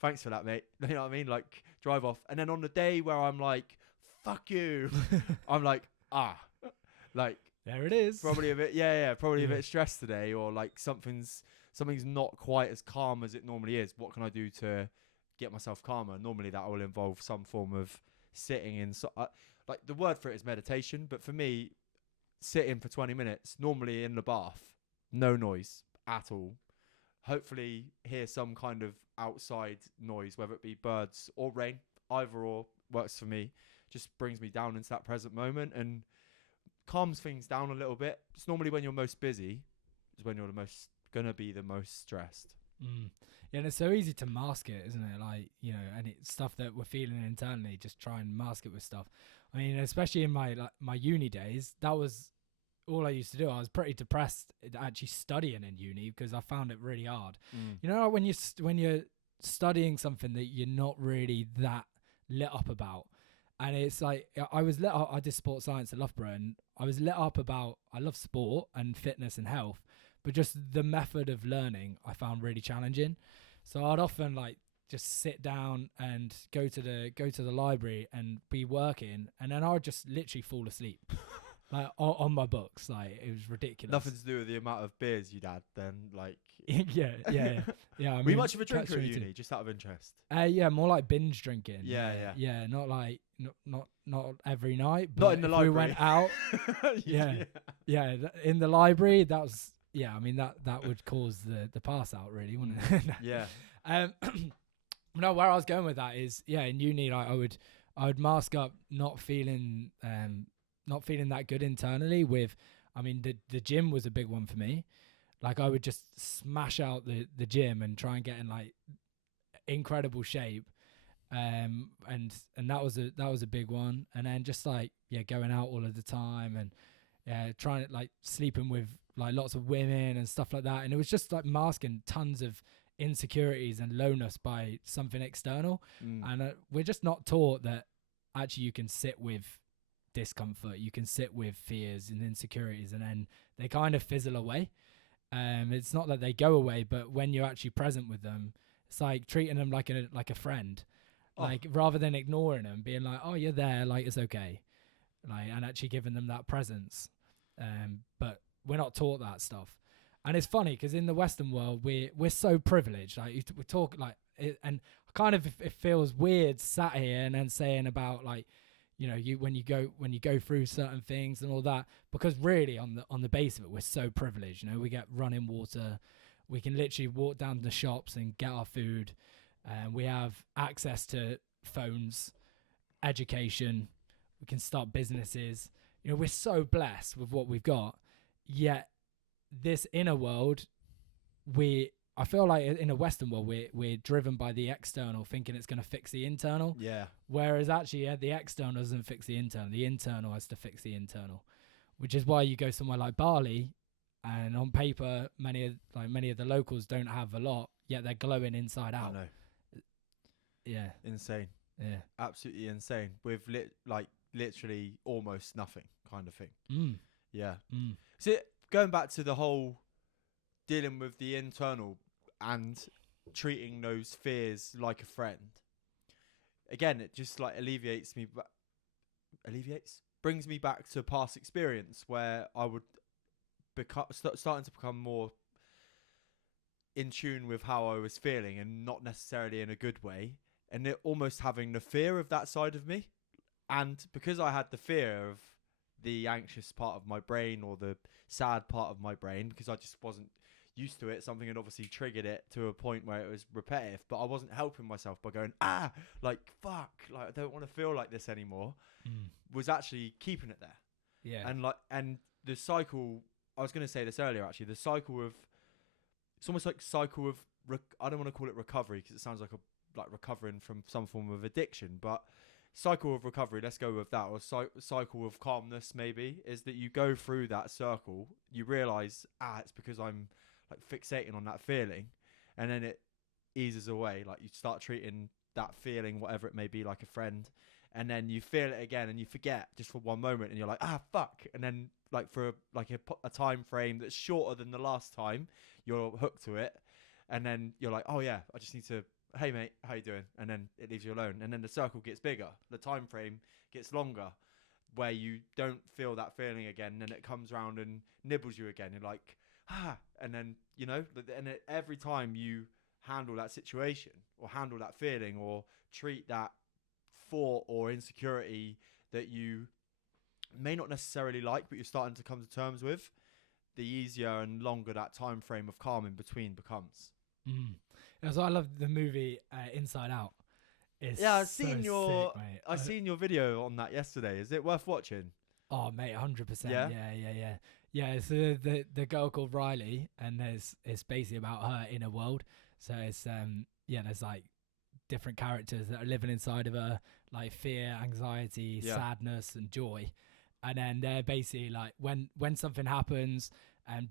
thanks for that, mate. You know what I mean? Like, drive off. And then on the day where I'm like, fuck you, I'm like, like, there it is. Probably a bit, probably a bit stressed today, or like something's not quite as calm as it normally is. What can I do to get myself calmer? Normally that will involve some form of sitting in, like the word for it is meditation, but for me, sitting for 20 minutes, normally in the bath, no noise at all. Hopefully hear some kind of outside noise, whether it be birds or rain, either or works for me. Just brings me down into that present moment and calms things down a little bit. It's normally when you're most busy is when you're gonna be the most stressed. Yeah, and it's so easy to mask it, isn't it? Like, and it's stuff that we're feeling internally, just try and mask it with stuff. I mean, especially in my uni days, that was all I used to do. I was pretty depressed actually studying in uni because I found it really hard. You know, like when you're studying something that you're not really that lit up about, and it's like I was lit up. I did sports science at Loughborough, and I was lit up about. I love sport and fitness and health, but just the method of learning I found really challenging. So I'd often like just sit down and go to the library and be working, and then I would just literally fall asleep. Like on my books, like it was ridiculous. Nothing to do with the amount of beers you'd had then, like. yeah. I mean, were you much of a drinker at uni, just out of interest? Yeah, more like binge drinking. Yeah. Not like not every night. But Not in the if library. we went out. yeah. In the library, that was. Yeah, I mean that would cause the pass out, really, wouldn't it? Yeah. No, where I was going with that is, in uni, like I would mask up not feeling that good internally with, I mean, the gym was a big one for me. Like I would just smash out the gym and try and get in like incredible shape. And that was a big one. And then just like, going out all of the time and trying to like sleeping with like lots of women and stuff like that. And it was just like masking tons of insecurities and lowness by something external. And we're just not taught that actually you can sit with discomfort, you can sit with fears and insecurities, and then they kind of fizzle away. It's not that they go away, but when you're actually present with them, it's like treating them like a friend, like rather than ignoring them, being like, oh, you're there, like it's okay, like, and actually giving them that presence. But we're not taught that stuff, and it's funny because in the Western world we're so privileged. Like we talk like it, and kind of it feels weird sat here and then saying about like, you know, when you go through certain things and all that, because really on the base of it, we're so privileged. You know, we get running water, we can literally walk down to the shops and get our food, and we have access to phones, education, we can start businesses. You know, we're so blessed with what we've got. Yet this inner world, I feel like in a Western world, we're driven by the external, thinking it's going to fix the internal. Yeah. Whereas actually, the external doesn't fix the internal. The internal has to fix the internal, which is why you go somewhere like Bali, and on paper, many of the locals don't have a lot, yet they're glowing inside out. I know. Yeah. Insane. Yeah. Absolutely insane. With literally almost nothing kind of thing. Yeah. So going back to the whole dealing with the internal and treating those fears like a friend. Again, it just like brings me back to past experience where I would starting to become more in tune with how I was feeling, and not necessarily in a good way, and it almost having the fear of that side of me. And because I had the fear of the anxious part of my brain or the sad part of my brain, because I just wasn't used to it, something had obviously triggered it to a point where it was repetitive, but I wasn't helping myself by going, like, fuck, like, I don't want to feel like this anymore, was actually keeping it there. Yeah. And the cycle, I was going to say this earlier, actually, the cycle of, it's almost like cycle of, I don't want to call it recovery because it sounds like recovering from some form of addiction, but cycle of recovery, let's go with that, or cycle of calmness maybe, is that you go through that circle, you realize, it's because I'm like fixating on that feeling, and then it eases away. Like you start treating that feeling, whatever it may be, like a friend, and then you feel it again and you forget just for one moment, and you're like, fuck, and then like for a time frame that's shorter than the last time, you're hooked to it, and then you're like, oh yeah, I just need to, hey mate, how you doing? And then it leaves you alone, and then the circle gets bigger, the time frame gets longer, where you don't feel that feeling again, and it comes around and nibbles you again. You're like, and then, you know, and every time you handle that situation or handle that feeling or treat that thought or insecurity that you may not necessarily like, but you're starting to come to terms with, the easier and longer that time frame of calm in between becomes. So I love the movie Inside Out. I've seen your video on that yesterday. Is it worth watching? Oh mate, 100%. Yeah. Yeah, it's the girl called Riley, and it's basically about her inner world. So it's there's like different characters that are living inside of her, like fear, anxiety, sadness, and joy. and then they're basically like when something happens,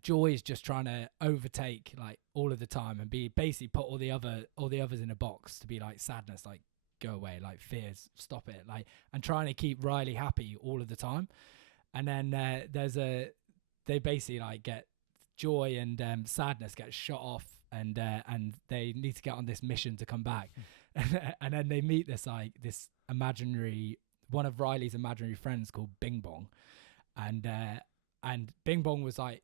Joy is just trying to overtake like all of the time and be basically put all the others in a box to be like sadness, like go away, like fears, stop it, like, and trying to keep Riley happy all of the time. And then they basically like get Joy and sadness get shot off, and they need to get on this mission to come back. And then they meet this imaginary, one of Riley's imaginary friends called Bing Bong, and Bing Bong was like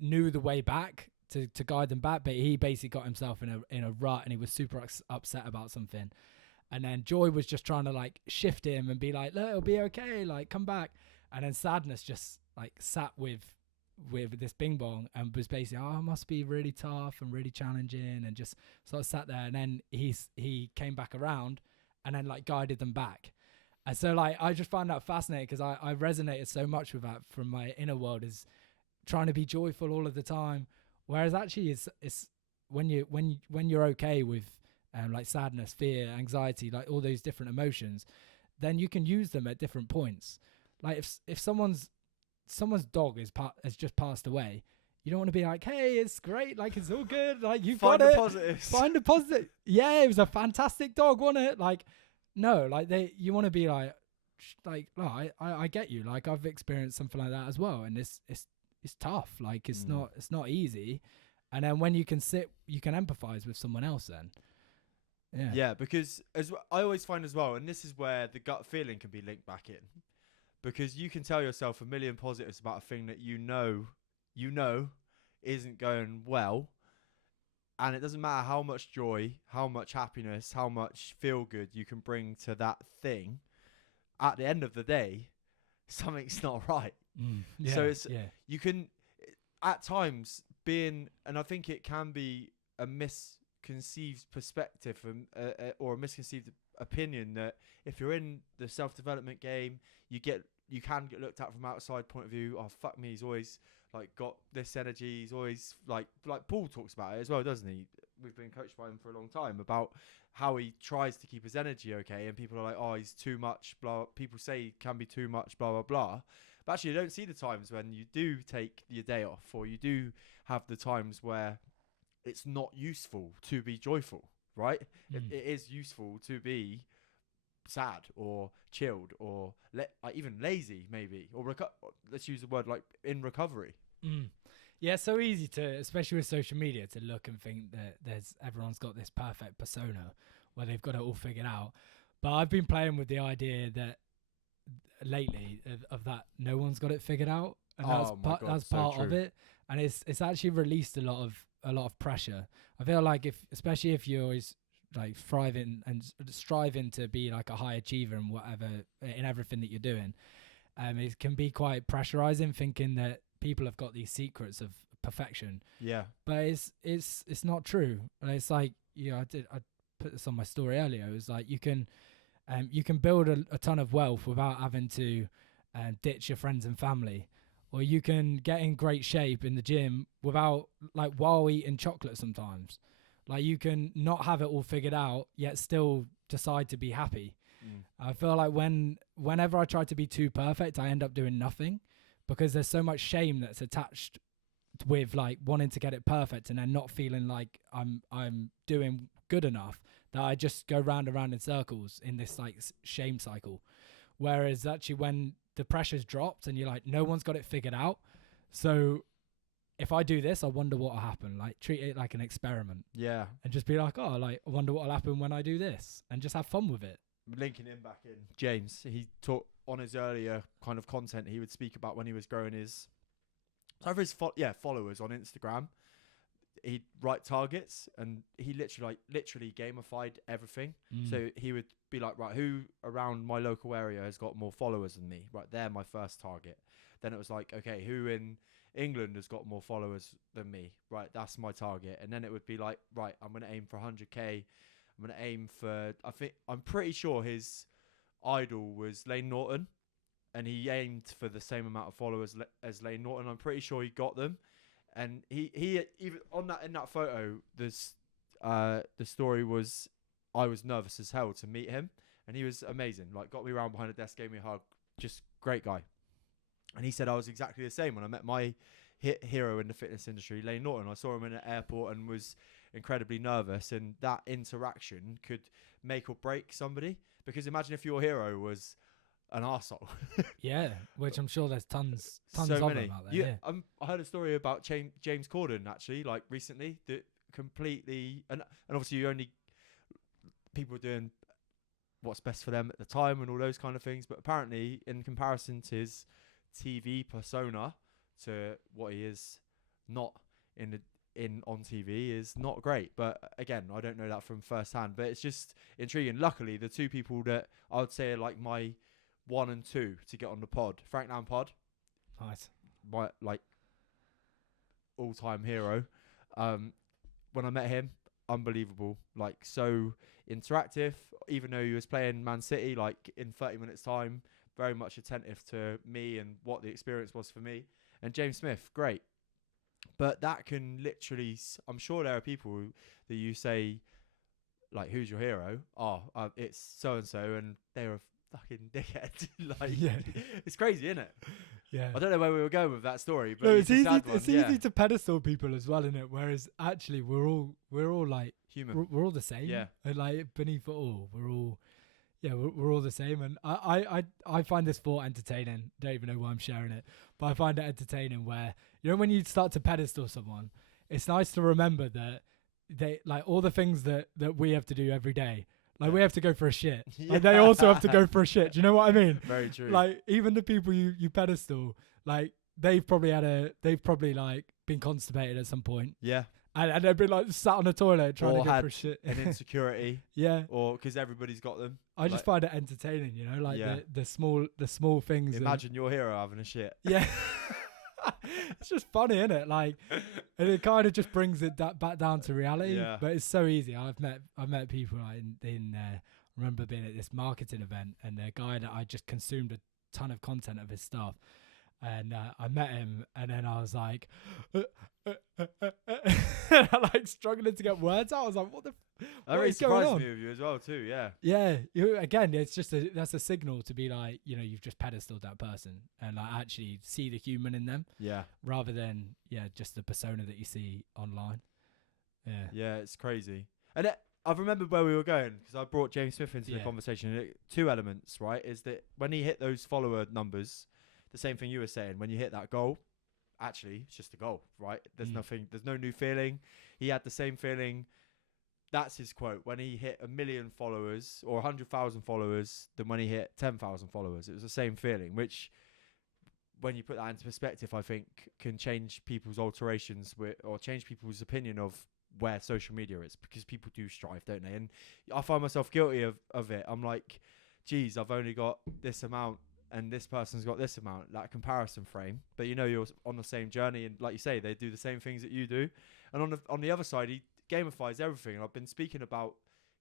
knew the way back to guide them back, but he basically got himself in a rut, and he was super upset about something. And then Joy was just trying to like shift him and be like, look, it'll be okay, like come back. And then sadness just like sat with this Bing Bong and was basically, it must be really tough and really challenging, and just sort of sat there. And then he came back around and then like guided them back. And so like I just found that fascinating, because I resonated so much with that from my inner world, is trying to be joyful all of the time, whereas actually it's when you're okay with like sadness, fear, anxiety, like all those different emotions, then you can use them at different points. Like if someone's dog has just passed away, you don't want to be like, hey, it's great, like it's all good, like you've got it. Find the positive. Yeah, it was a fantastic dog, wasn't it? Like, no, like you want to be like, oh, I get you. Like I've experienced something like that as well, and it's tough. Like it's not easy. And then when you can empathize with someone else then. Yeah, because I always find as well, and this is where the gut feeling can be linked back in, because you can tell yourself a million positives about a thing that you know isn't going well, and it doesn't matter how much joy, how much happiness, how much feel good you can bring to that thing. At the end of the day, something's not right. So you can at times and I think it can be a misconceived perspective or a misconceived opinion that if you're in the self-development game, you can get looked at from outside point of view. Oh, fuck me, he's always like got this energy. He's always like Paul talks about it as well, doesn't he? We've been coached by him for a long time about how he tries to keep his energy okay, and people are like, oh, he's too much, blah. People say he can be too much, blah, blah, blah. But actually, you don't see the times when you do take your day off, or you do have the times where it's not useful to be joyful, right? It is useful to be sad or chilled or even lazy, maybe, or let's use the word like in recovery. Yeah, it's so easy to, especially with social media, to look and think that everyone's got this perfect persona where they've got it all figured out. But I've been playing with the idea that lately of that no one's got it figured out, and that's part of it, and it's actually released a lot of pressure. I feel like especially if you're always like thriving and striving to be like a high achiever and whatever in everything that you're doing, it can be quite pressurizing, thinking that people have got these secrets of perfection. Yeah, but it's not true. It's like, I put this on my story earlier. It was like you can build a ton of wealth without having to ditch your friends and family, or you can get in great shape in the gym without, like, while eating chocolate sometimes. Like, you can not have it all figured out yet still decide to be happy. I feel like whenever I try to be too perfect, I end up doing nothing, because there's so much shame that's attached with like wanting to get it perfect and then not feeling like I'm doing good enough, that I just go round and round in circles in this like shame cycle. Whereas actually when the pressure's dropped and you're like, no one's got it figured out, so if I do this, I wonder what will happen. Like, treat it like an experiment. Yeah. And just be like, oh, like, I wonder what will happen when I do this, and just have fun with it. Linking him back in, James, he taught on his earlier kind of content, he would speak about when he was growing his followers on Instagram. He'd write targets, and he literally gamified everything. So he would be like, right, who around my local area has got more followers than me? Right, they're my first target. Then it was like, okay, who in England has got more followers than me? Right, that's my target. And then it would be like, right, I'm going to aim for 100k. I'm going to aim for, I'm pretty sure his idol was Layne Norton, and he aimed for the same amount of followers as Layne Norton. I'm pretty sure he got them. And he even in that photo, the story was, I was nervous as hell to meet him, and he was amazing. Like, got me around behind the desk, gave me a hug. Just great guy. And he said I was exactly the same when I met my hero in the fitness industry, Lane Norton. I saw him in an airport and was incredibly nervous, and that interaction could make or break somebody. Because imagine if your hero was an arsehole. Yeah, which I'm sure there's tons So of many. them out there. Yeah. I heard a story about James Corden actually, like recently, that completely and obviously people are doing what's best for them at the time and all those kind of things. But apparently, in comparison to his TV persona to what he is not on TV, is not great. But again, I don't know that from first hand. But it's just intriguing. Luckily, the two people that I would say are like my 1 and 2 to get on the pod, Frank Lampard, Nice. my like all-time hero. When I met him, unbelievable, like so interactive. Even though he was playing Man City, like in 30 minutes time, very much attentive to me and what the experience was for me. And James Smith, great. But that can literally, I'm sure there are people that you say, like, who's your hero? Oh, it's so-and-so, and they're a fucking dickhead. Like, Yeah. It's crazy, isn't it? Yeah. I don't know where we were going with that story, but No, it's a sad one. It's easy to pedestal people as well, isn't it? Whereas actually we're all like Human. we're all the same. Yeah. And like beneath it all, we're all the same. And I find this sport entertaining. Don't even know why I'm sharing it, but I find it entertaining where, you know, when you start to pedestal someone, it's nice to remember that they, like, all the things that we have to do every day. Like, we have to go for a shit. Yeah. Like, they also have to go for a shit. Do you know what I mean? Very true. Like, even the people you pedestal, like, they've probably like been constipated at some point. Yeah. And they've been like sat on the toilet trying Or to go had for a shit. an insecurity, Yeah. or because everybody's got them. I just find it entertaining, you know, like Yeah. the small things. Imagine your hero having a shit. Yeah. It's just funny, isn't it? Like, and it kind of just brings it back down to reality. Yeah. But it's so easy. I've met people like in remember being at this marketing event, and a guy that I just consumed a ton of content of his stuff, and I met him, and then I was like, like struggling to get words out. I was like, what That really is going surprised on? me with you as well too. Yeah. Yeah, again, it's just that's a signal to be like, you know, you've just pedestaled that person and like actually see the human in them Yeah. rather than just the persona that you see online. Yeah, Yeah, it's crazy. And I remembered where we were going because I brought James Smith into the Yeah. conversation. Two elements, right? Is that when he hit those follower numbers, the same thing you were saying, when you hit that goal, actually, it's just a goal, right? There's there's no new feeling. He had the same feeling. That's his quote. When he hit 1 million followers or 100,000 followers than when he hit 10,000 followers. It was the same feeling, which when you put that into perspective, I think can change people's alterations or change people's opinion of where social media is, because people do strive, don't they? And I find myself guilty of it. I'm like, geez, I've only got this amount and this person's got this amount, that comparison frame. But you know, you're on the same journey, and like you say, they do the same things that you do. And on the other side, he gamifies everything. And I've been speaking about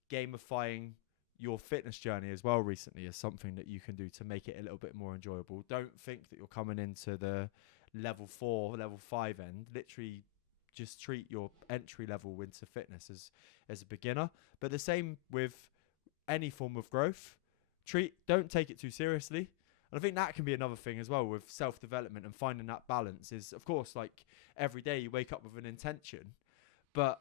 gamifying your fitness journey as well recently as something that you can do to make it a little bit more enjoyable. Don't think that you're coming into the level 4, level 5 end. Literally just treat your entry level into fitness as a beginner. But the same with any form of growth. Don't take it too seriously. And I think that can be another thing as well with self-development and finding that balance is, of course, like every day you wake up with an intention, but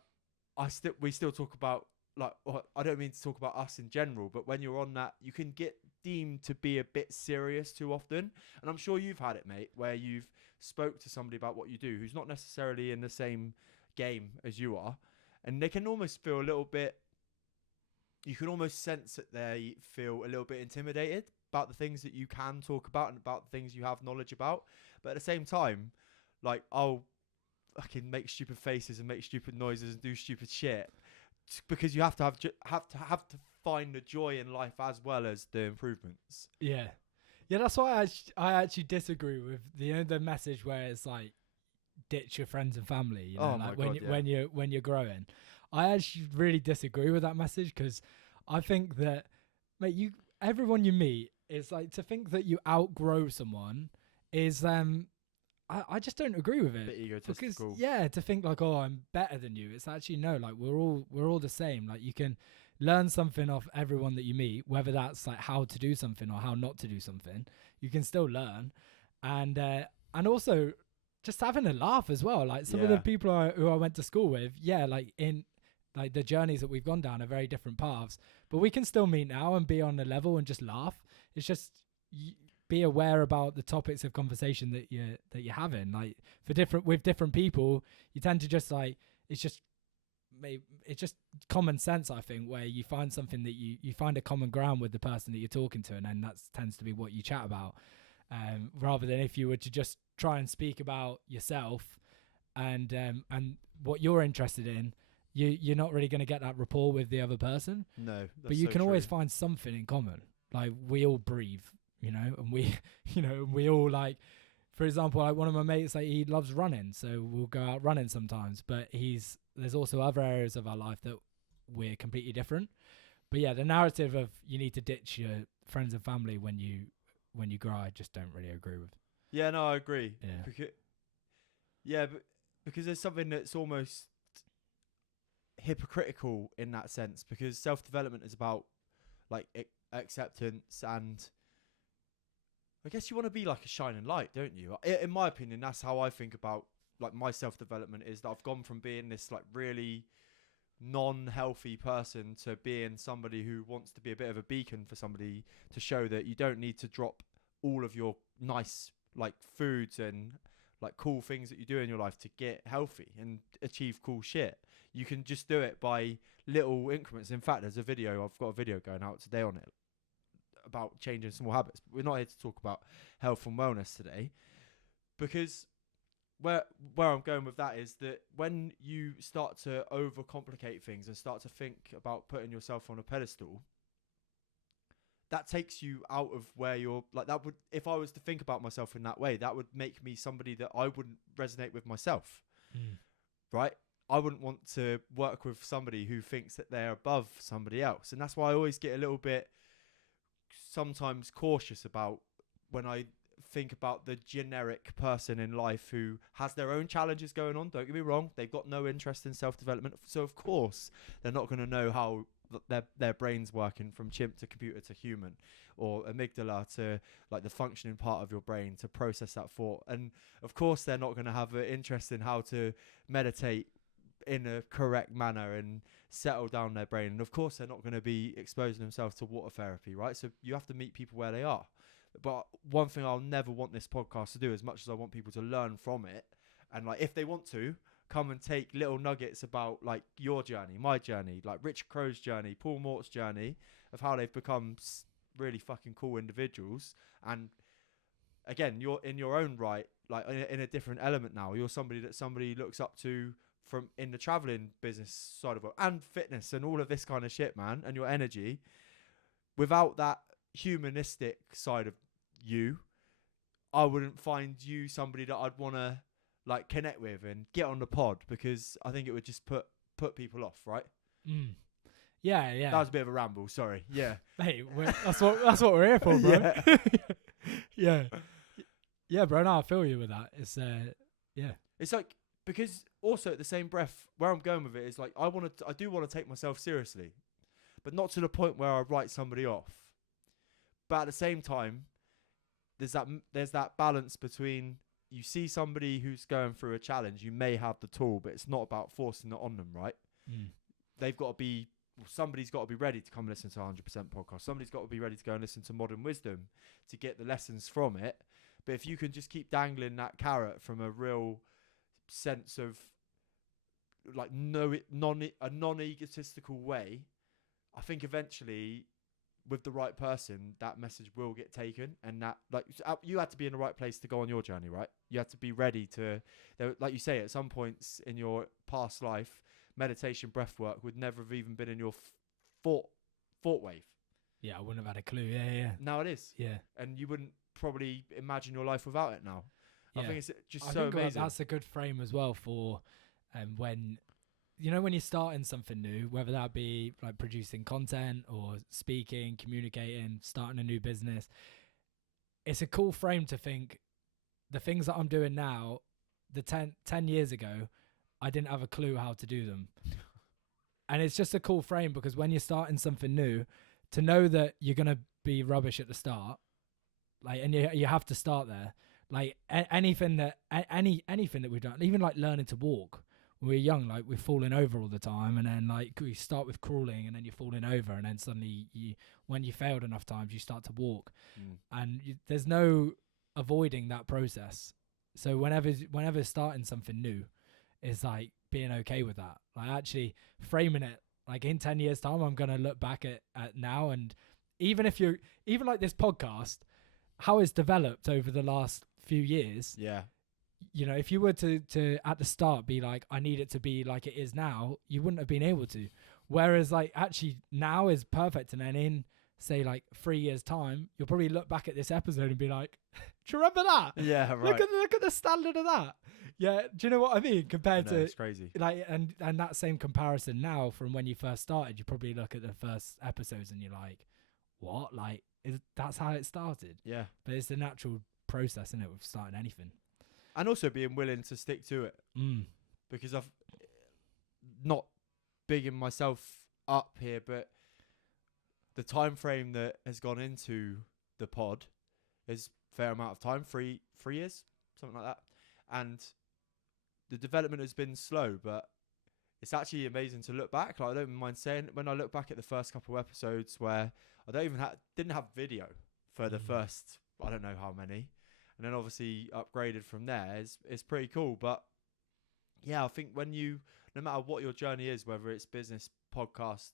we still talk about, like, I don't mean to talk about us in general, but when you're on that, you can get deemed to be a bit serious too often. And I'm sure you've had it, mate, where you've spoke to somebody about what you do who's not necessarily in the same game as you are, and they can almost feel a little bit, you can almost sense that they feel a little bit intimidated about the things that you can talk about and about the things you have knowledge about. But at the same time, like, I'll fucking make stupid faces and make stupid noises and do stupid shit because you have to find the joy in life as well as the improvements. Yeah, that's why I actually disagree with the message where it's like, ditch your friends and family, you know, like when you're growing. I actually really disagree with that message, because I think that, mate, everyone you meet is like, to think that you outgrow someone is I just don't agree with it. Bit egotistical. Because to think like, oh, I'm better than you, it's actually no, like we're all the same. Like, you can learn something off everyone that you meet, whether that's like how to do something or how not to do something. You can still learn. and also just having a laugh as well. Like some of the people who I went to school with, like in like the journeys that we've gone down are very different paths, but we can still meet now and be on a level and just laugh. It's just be aware about the topics of conversation that you're having. Like with different people, you tend to just like it's just common sense, I think, where you find something that you find a common ground with the person that you're talking to, and then that tends to be what you chat about. Rather than if you were to just try and speak about yourself and what you're interested in, you're not really going to get that rapport with the other person. No, but you can always find something in common. Like we all breathe, and we all like, for example, like one of my mates, like he loves running, so we'll go out running sometimes. But there's also other areas of our life that we're completely different. But yeah, the narrative of you need to ditch your friends and family when you grow, I just don't really agree with. Yeah, no, I agree. Yeah. Because there's something that's almost hypocritical in that sense, because self-development is about like acceptance, and I guess you want to be like a shining light, don't you? In my opinion, that's how I think about like my self-development, is that I've gone from being this like really non-healthy person to being somebody who wants to be a bit of a beacon for somebody, to show that you don't need to drop all of your nice like foods and like cool things that you do in your life to get healthy and achieve cool shit. You can just do it by little increments. In fact, I've got a video going out today on it about changing small habits. But we're not here to talk about health and wellness today, because where I'm going with that is that when you start to overcomplicate things and start to think about putting yourself on a pedestal, that takes you out of where you're like, that would, if I was to think about myself in that way, that would make me somebody that I wouldn't resonate with myself. Right? I wouldn't want to work with somebody who thinks that they're above somebody else. And that's why I always get a little bit sometimes cautious about when I think about the generic person in life who has their own challenges going on. Don't get me wrong, they've got no interest in self-development, so of course they're not going to know how their brain's working from chimp to computer to human, or amygdala to like the functioning part of your brain to process that thought. And of course they're not going to have an interest in how to meditate in a correct manner and settle down their brain. And of course they're not going to be exposing themselves to water therapy, right? So you have to meet people where they are. But one thing I'll never want this podcast to do, as much as I want people to learn from it, and like if they want to come and take little nuggets about like your journey, my journey, like Richard Crow's journey, Paul Mort's journey, of how they've become really fucking cool individuals. And again, you're in your own right, like in a different element now. You're somebody that somebody looks up to from in the traveling business side of it, and fitness and all of this kind of shit, man, and your energy. Without that humanistic side of you, I wouldn't find you somebody that I'd want to like connect with and get on the pod, because I think it would just put people off, right? Yeah. That was a bit of a ramble, sorry. Yeah. Mate, that's what we're here for, bro. Yeah, bro, no, I feel you with that. It's It's like, because also at the same breath, where I'm going with it is like, I do want to take myself seriously, but not to the point where I write somebody off. But at the same time, there's that balance between, you see somebody who's going through a challenge, you may have the tool, but it's not about forcing it on them, right? They've got to be, somebody's got to be ready to come and listen to 100% podcast. Somebody's got to be ready to go and listen to Modern Wisdom to get the lessons from it. But if you can just keep dangling that carrot from a real sense of like a non-egotistical way, I think eventually with the right person, that message will get taken. And that, like, you had to be in the right place to go on your journey, right? You had to be ready to, like you say, at some points in your past life, meditation, breath work would never have even been in your thought wave. Yeah, I wouldn't have had a clue. Yeah. Now it is. Yeah. And you wouldn't probably imagine your life without it now. Yeah. I think it's just so amazing. That's a good frame as well for when, when you're starting something new, whether that be like producing content or speaking, communicating, starting a new business, it's a cool frame to think the things that I'm doing now, the 10 years ago, I didn't have a clue how to do them. And it's just a cool frame, because when you're starting something new, to know that you're going to be rubbish at the start, like, and you have to start there, Like anything that anything that we've done, even like learning to walk. When we're young, like we're falling over all the time, and then like we start with crawling, and then you're falling over, and then suddenly when you failed enough times, you start to walk, and there's no avoiding that process. So whenever starting something new, it's like being okay with that. Like actually framing it like in 10 years time, I'm gonna look back at now, and even like this podcast, how it's developed over the last few years. Yeah. You know, if you were to at the start be like, I need it to be like it is now, you wouldn't have been able to. Whereas like actually now is perfect, and then in say like 3 years time, you'll probably look back at this episode and be like, do you remember that? Yeah, right. Look at the standard of that. Yeah, do you know what I mean? Compared to it's crazy. like and that same comparison now from when you first started, you probably look at the first episodes and you're like, what? Like that's how it started. Yeah. But it's the natural process, isn't it, with starting anything. And also being willing to stick to it. Because I've not bigging myself up here, but the time frame that has gone into the pod is a fair amount of time, 3 years, something like that. And the development has been slow, but it's actually amazing to look back. Like I don't mind saying, when I look back at the first couple of episodes where I didn't have video for the first, I don't know how many, and then obviously upgraded from there, it's pretty cool. But yeah, I think no matter what your journey is, whether it's business, podcast,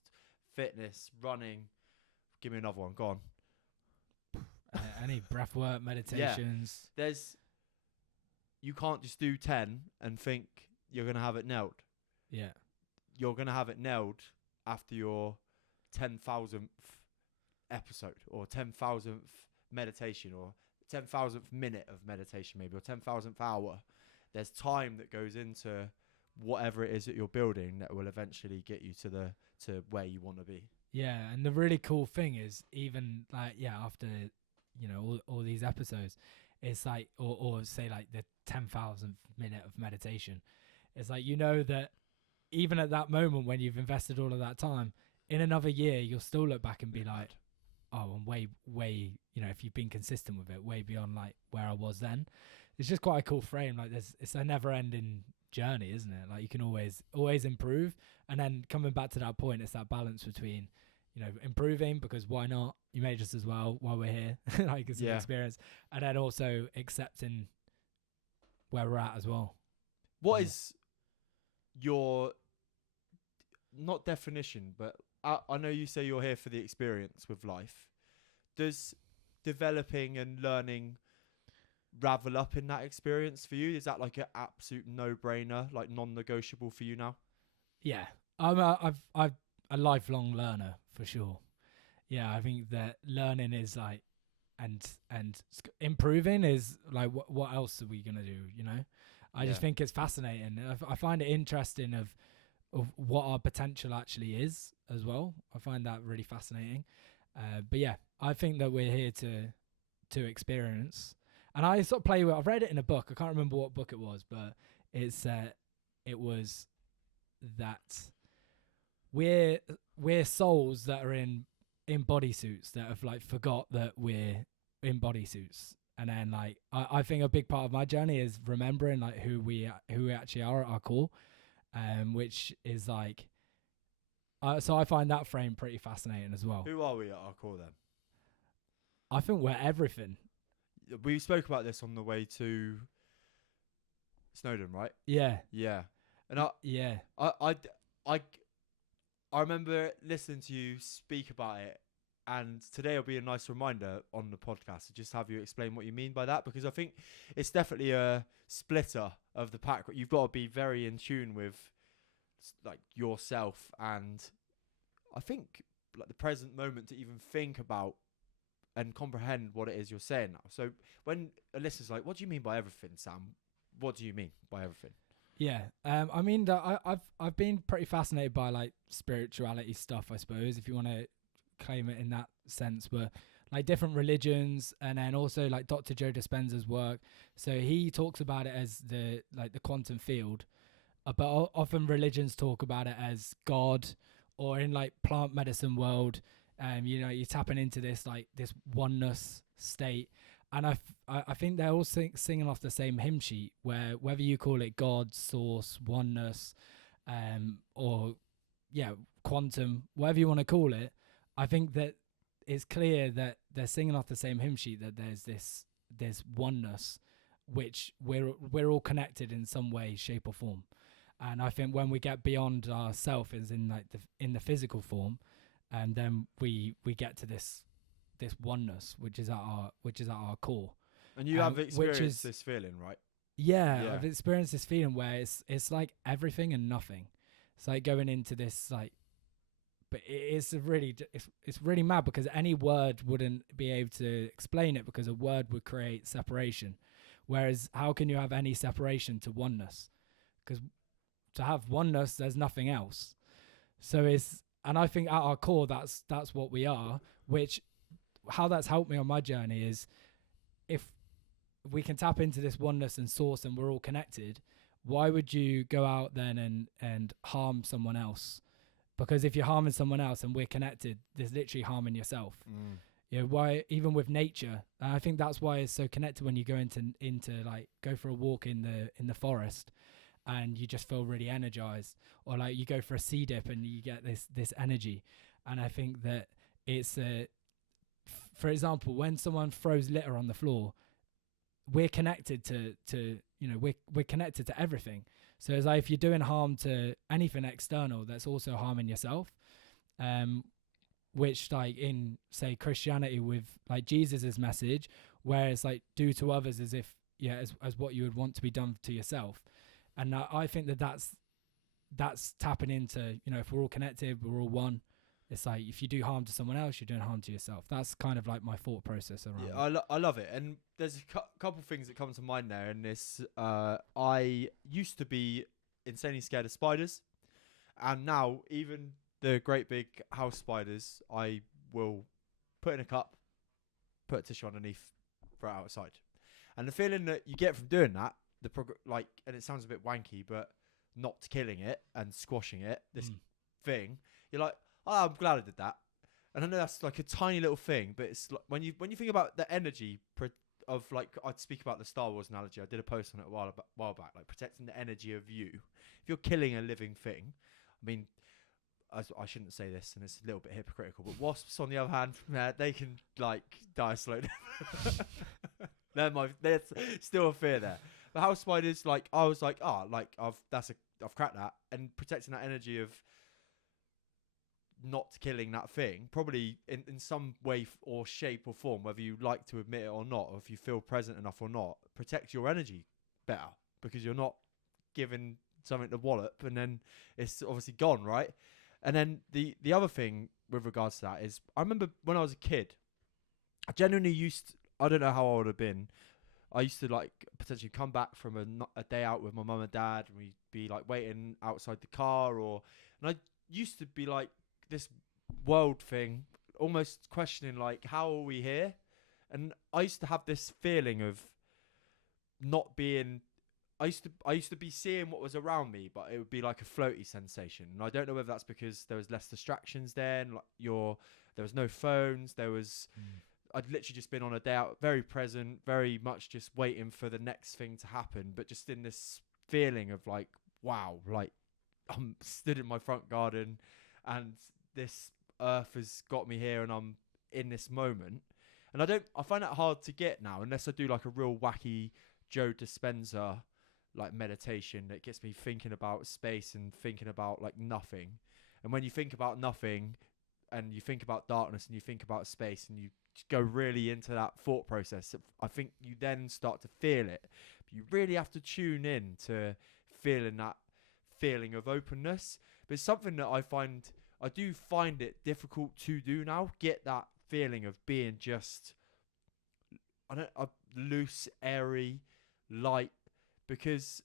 fitness, running, give me another one, go on. Any breath work, meditations. Yeah. You can't just do 10 and think you're going to have it nailed. Yeah. You're going to have it nailed after your 10,000th episode or 10,000th meditation or 10,000th minute of meditation maybe, or 10,000th hour. There's time that goes into whatever it is that you're building that will eventually get you to where you want to be. Yeah, and the really cool thing is, even like after all these episodes, it's like or say like the 10,000th minute of meditation, it's like that even at that moment when you've invested all of that time, in another year you'll still look back and be like, oh, I'm way, if you've been consistent with it, way beyond like where I was then. It's just quite a cool frame. Like it's a never ending journey, isn't it? Like you can always improve. And then coming back to that point, it's that balance between, improving, because why not? You may just as well while we're here, like it's an experience. And then also accepting where we're at as well. What is your, not definition, but I know you say you're here for the experience with life. Does developing and learning ravel up in that experience for you? Is that like an absolute no-brainer, like non-negotiable for you now? Yeah, I'm a lifelong learner for sure. Yeah, I think that learning is like, and improving is like, what else are we gonna do? I just think it's fascinating. I find it interesting of what our potential actually is as well. I find that really fascinating. But yeah, I think that we're here to experience. And I sort of play with, I've read it in a book. I can't remember what book it was, but it was that we're souls that are in bodysuits that have like forgot that we're in bodysuits. And then like I think a big part of my journey is remembering like who we actually are at our core, which is like so I find that frame pretty fascinating as well. Who are we at our core then? I think we're everything. We spoke about this on the way to Snowdon, right? Yeah. Yeah. And I remember listening to you speak about it, and today will be a nice reminder on the podcast to just have you explain what you mean by that, because I think it's definitely a splitter of the pack. You've got to be very in tune with like yourself, and I think like the present moment to even think about and comprehend what it is you're saying now. So when a listener's like, what do you mean by everything, Sam? What do you mean by everything? Yeah. I mean that I've been pretty fascinated by like spirituality stuff, I suppose, if you want to claim it in that sense, but like different religions, and then also like Dr. Joe Dispenza's work. So he talks about it as the quantum field, but often religions talk about it as God, or in like plant medicine world, you're tapping into this like this oneness state. And I think they're all singing off the same hymn sheet, where whether you call it God, source, oneness, or yeah, quantum, whatever you want to call it, I think that it's clear that they're singing off the same hymn sheet, that there's oneness, which we're all connected in some way, shape or form. And I think when we get beyond ourself, is in like in the physical form, and then we get to this oneness, which is at our core. And you have experienced this feeling, right? Yeah, I've experienced this feeling where it's like everything and nothing. It's like going into this like, but it's really mad, because any word wouldn't be able to explain it, because a word would create separation. Whereas how can you have any separation to oneness? Because to have oneness, there's nothing else. So and I think at our core, that's what we are. Which, how that's helped me on my journey is, if we can tap into this oneness and source, and we're all connected, why would you go out then and harm someone else? Because if you're harming someone else and we're connected, there's literally harming yourself. You know, why, even with nature, and I think that's why it's so connected when you go into like, go for a walk in the forest, and you just feel really energized, or like you go for a sea dip and you get this energy. And I think that it's for example, when someone throws litter on the floor, we're connected to you know, we're connected to everything. So it's like, if you're doing harm to anything external, that's also harming yourself. Which, like, in say Christianity, with like Jesus's message, where it's like, do to others as if as what you would want to be done to yourself. And I think that's tapping into, you know, if we're all connected, we're all one. It's like, if you do harm to someone else, you're doing harm to yourself. That's kind of like my thought process around it. I love it. And there's a couple things that come to mind there. And this, I used to be insanely scared of spiders. And now, even the great big house spiders, I will put in a cup, put a tissue underneath, throw it outside. And the feeling that you get from doing that, and it sounds a bit wanky, but not killing it and squashing it, this thing, you're like, oh, I'm glad I did that. And I know that's like a tiny little thing, but it's like, when you think about the energy of, like, I'd speak about the Star Wars analogy. I did a post on it a while back, like protecting the energy of you. If you're killing a living thing, I mean, I shouldn't say this, and it's a little bit hypocritical, but wasps, on the other hand, they can like die slowly. There's still a fear there. But house spiders, like, I was like, I've cracked that, and protecting that energy of not killing that thing, probably in some way or shape or form, whether you like to admit it or not, or if you feel present enough or not, protect your energy better, because you're not giving something to wallop and then it's obviously gone, right? And then the other thing with regards to that is, I remember when I was a kid, I genuinely I don't know how I would have been, I used to like potentially come back from a day out with my mum and dad, and we'd be like waiting outside the car, and I used to be like this world thing, almost questioning like, how are we here? And I used to have this feeling of not being, I used to be seeing what was around me, but it would be like a floaty sensation. And I don't know whether that's because there was less distractions then, like there was no phones, I'd literally just been on a day out, very present, very much just waiting for the next thing to happen, but just in this feeling of like, wow, like I'm stood in my front garden and this earth has got me here and I'm in this moment. And I find that hard to get now, unless I do like a real wacky Joe Dispenza like meditation that gets me thinking about space and thinking about like nothing. And when you think about nothing and you think about darkness and you think about space and you go really into that thought process, I think you then start to feel it. But you really have to tune in to feeling that feeling of openness. But it's something that I do find it difficult to do now, get that feeling of being just loose, airy, light, because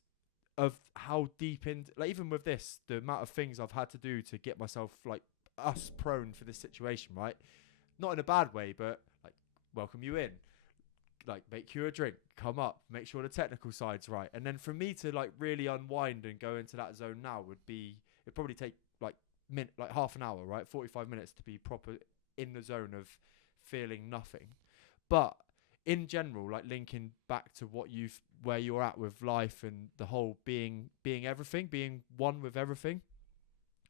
of how deep into, like, even with this, the amount of things I've had to do to get myself like us prone for this situation, right? Not in a bad way, but like welcome you in, like make you a drink, come up, make sure the technical side's right. And then for me to like really unwind and go into that zone now it'd probably take like half an hour, right? 45 minutes to be proper in the zone of feeling nothing. But in general, like linking back to where you're at with life and the whole being everything, being one with everything.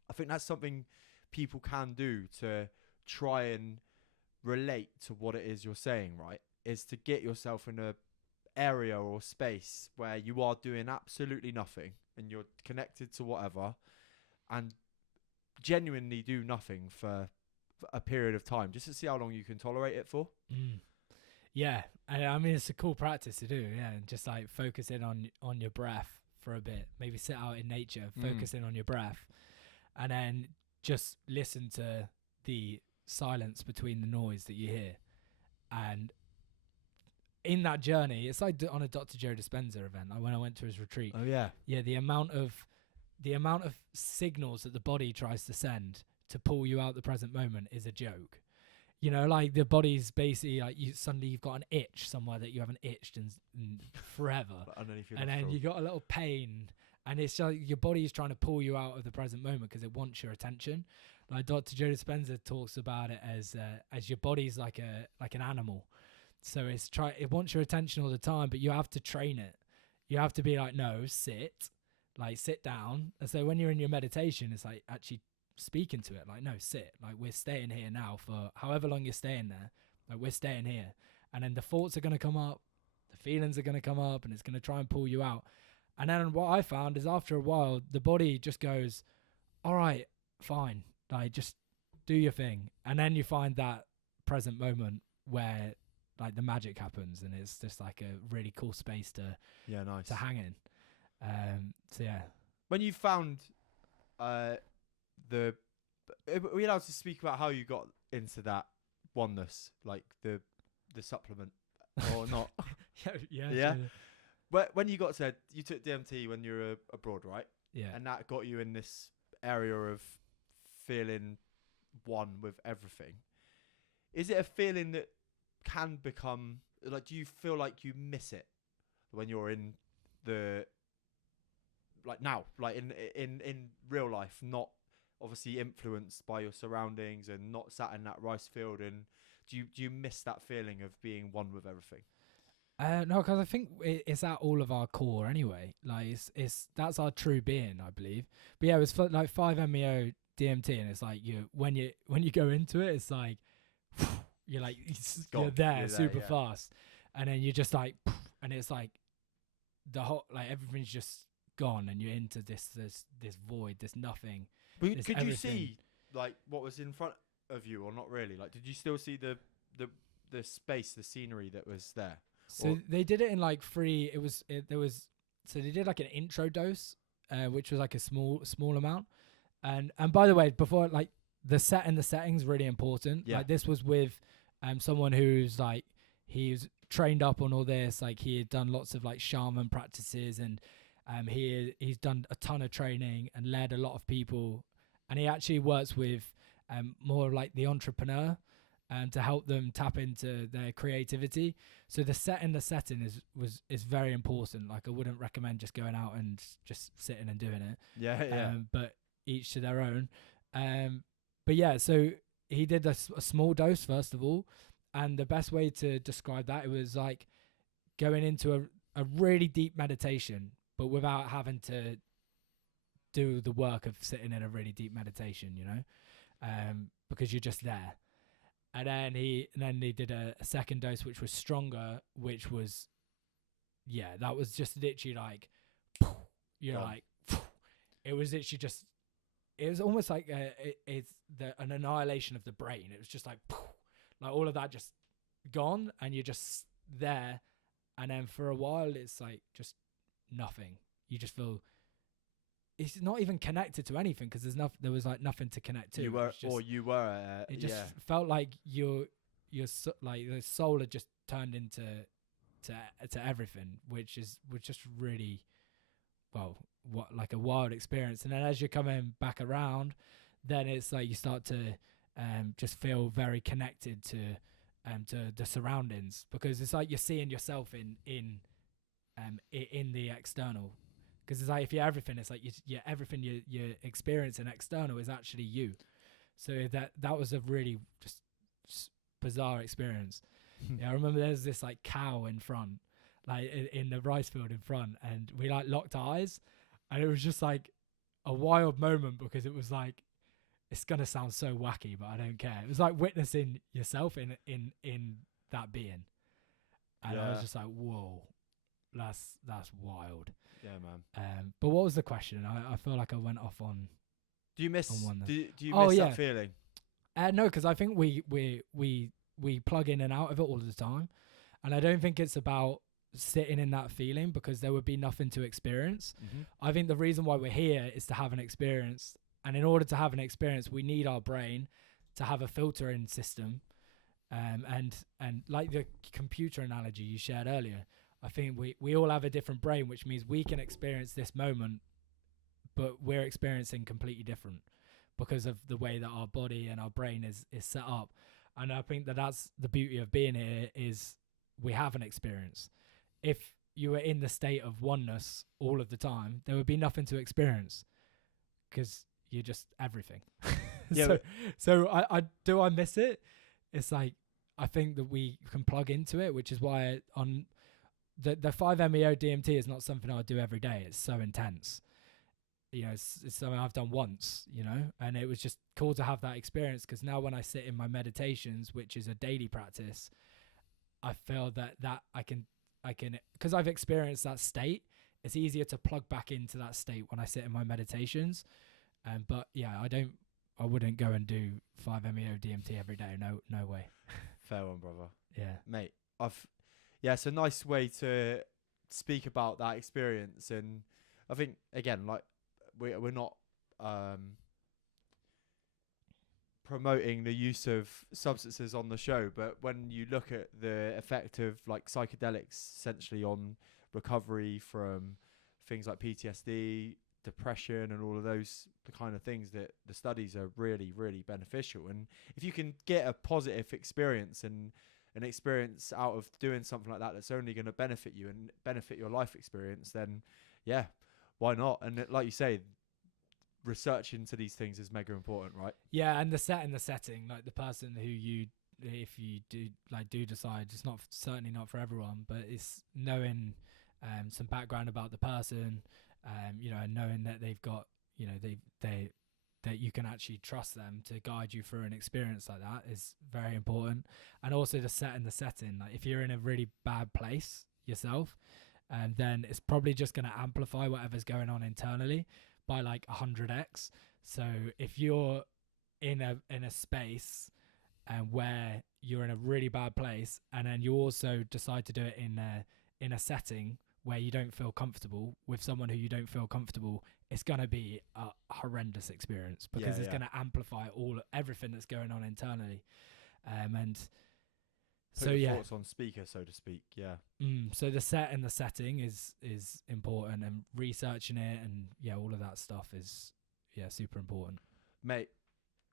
I think that's something people can do to try and relate to what it is you're saying, right? Is to get yourself in a area or space where you are doing absolutely nothing and you're connected to whatever, and genuinely do nothing for a period of time, just to see how long you can tolerate it for. Yeah, and I mean it's a cool practice to do. Yeah, and just like focus in on your breath for a bit. Maybe sit out in nature, focus in on your breath, and then just listen to the silence between the noise that you hear. And in that journey, it's like on a Dr. Joe Dispenza event, like when I went to his retreat. Oh yeah. Yeah, the amount of signals that the body tries to send to pull you out the present moment is a joke. You know, like the body's basically like you've got an itch somewhere that you haven't itched in forever, and then you got a little pain, and it's like your body's trying to pull you out of the present moment because it wants your attention. Like Dr. Joe Dispenza talks about it as your body's like an animal, so it wants your attention all the time, but you have to train it. You have to be like, no, sit down. And so when you're in your meditation, it's like actually speaking to it, like, no, sit, like we're staying here now for however long you're staying there, like we're staying here. And then the thoughts are going to come up, the feelings are going to come up, and it's going to try and pull you out. And then what I found is after a while the body just goes, all right, fine, like just do your thing. And then you find that present moment where like the magic happens, and it's just like a really cool space to hang in. So yeah, when you found are we allowed to speak about how you got into that oneness, like the supplement, or not? Yeah. When you took DMT when you were abroad, right? Yeah. And that got you in this area of feeling one with everything. Is it a feeling that can become like? Do you feel like you miss it when you're in the now, like in real life, not obviously influenced by your surroundings and not sat in that rice field? And do you miss that feeling of being one with everything? No, because I think it's at all of our core anyway. Like it's that's our true being, I believe. But yeah, it was like 5-MeO DMT, and it's like when you go into it, it's like you're like you're there super fast, and then you're just like, and it's like the whole like everything's just gone, and you're into this void, this nothing. But could you see like what was in front of you, or not really? Like, did you still see the space, the scenery that was there? So they did it in like three. So they did like an intro dose, which was like a small amount. And by the way, before like the setting's really important. Yeah. Like this was with someone who's like he's trained up on all this. Like he had done lots of like shaman practices, and he's done a ton of training and led a lot of people. And he actually works with more like the entrepreneur. To help them tap into their creativity. So the setting is very important. Like I wouldn't recommend just going out and just sitting and doing it. Yeah. But each to their own. But yeah, so he did a small dose first of all, and the best way to describe that, it was like going into a really deep meditation, but without having to do the work of sitting in a really deep meditation, you know, because you're just there. And then they did a second dose, which was stronger, which was, that was just literally like, like, it was literally just, it was almost like an annihilation of the brain. It was just like all of that just gone, and you're just there. And then for a while, it's like just nothing. You just feel it's not even connected to anything, because there was like nothing to connect to. It just felt like your like the soul had just turned into to everything, which was just really like a wild experience. And then as you're coming back around, then it's like you start to just feel very connected to the surroundings, because it's like you're seeing yourself in the external. Because it's like if you're everything, it's like everything you're experiencing external is actually you. So that was a really just bizarre experience. Yeah, I remember there's this like cow in front, like in the rice field in front, and we like locked eyes, and it was just like a wild moment because it was like, it's gonna sound so wacky, but I don't care. It was like witnessing yourself in that being, and I was Yeah. just like, whoa, that's wild. Yeah, man. But what was the question? I feel like I went off on Do you miss? one there. Do you Oh, miss yeah. that feeling? No, because I think we plug in and out of it all the time, and I don't think it's about sitting in that feeling because there would be nothing to experience. Mm-hmm. I think the reason why we're here is to have an experience, and in order to have an experience, we need our brain to have a filtering system. And like the computer analogy you shared earlier, I think we all have a different brain, which means we can experience this moment, but we're experiencing completely different because of the way that our body and our brain is set up. And I think that that's the beauty of being here, is we have an experience. If you were in the state of oneness all of the time, there would be nothing to experience because you're just everything. Yeah, so I miss it. It's like, I think that we can plug into it, which is why on the 5-MeO DMT is not something I do every day. It's so intense. You know, it's something I've done once, you know, and it was just cool to have that experience, because now when I sit in my meditations, which is a daily practice, I feel that I can, because I've experienced that state, it's easier to plug back into that state when I sit in my meditations. But yeah, I wouldn't go and do 5-MeO DMT every day. No way. Fair one, brother. Yeah. Mate, it's a nice way to speak about that experience. And I think, again, like, we're not promoting the use of substances on the show, but when you look at the effect of like psychedelics essentially on recovery from things like PTSD, depression, and all of those the kind of things, that the studies are really, really beneficial. And if you can get a positive experience and an experience out of doing something like that, that's only going to benefit you and benefit your life experience, then yeah, why not? And like you say, research into these things is mega important, right? Yeah, and the setting, like the person who you, if you do decide, it's not certainly not for everyone, but it's knowing some background about the person, you know, and knowing that they've got, you know, that you can actually trust them to guide you through an experience like that is very important. And also the setting, like if you're in a really bad place yourself, then it's probably just going to amplify whatever's going on internally by like 100x. So if you're in a space where you're in a really bad place, and then you also decide to do it in a setting where you don't feel comfortable with someone who you don't feel comfortable, it's going to be a horrendous experience, because it's going to amplify everything that's going on internally. And Put so your yeah, thoughts on speaker, so to speak. Yeah. so the set and the setting is important, and researching it and all of that stuff is super important. Mate,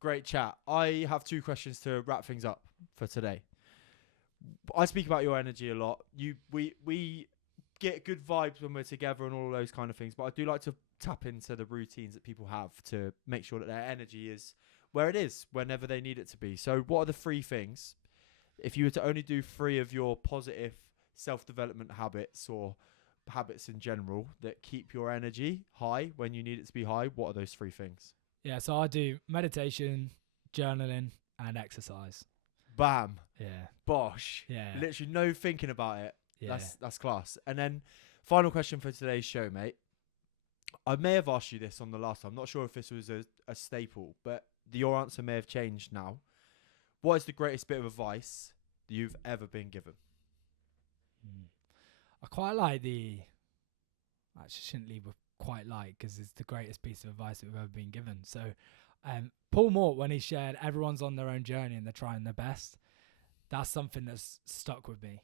great chat. I have 2 questions to wrap things up for today. I speak about your energy a lot. We get good vibes when we're together and all those kind of things, but I do like to tap into the routines that people have to make sure that their energy is where it is whenever they need it to be. So what are the 3 things, if you were to only do 3 of your positive self-development habits or habits in general that keep your energy high when you need it to be high, what are those 3 things? Yeah, so I do meditation, journaling, and exercise. Bam. Yeah. Bosh. Yeah. Literally no thinking about it. Yeah. That's class. And then final question for today's show, mate. I may have asked you this on the last time. I'm not sure if this was a staple, but your answer may have changed now. What is the greatest bit of advice that you've ever been given? I quite like I actually shouldn't leave with quite like, because it's the greatest piece of advice that we've ever been given. So Paul Mort, when he shared everyone's on their own journey and they're trying their best, that's something that's stuck with me.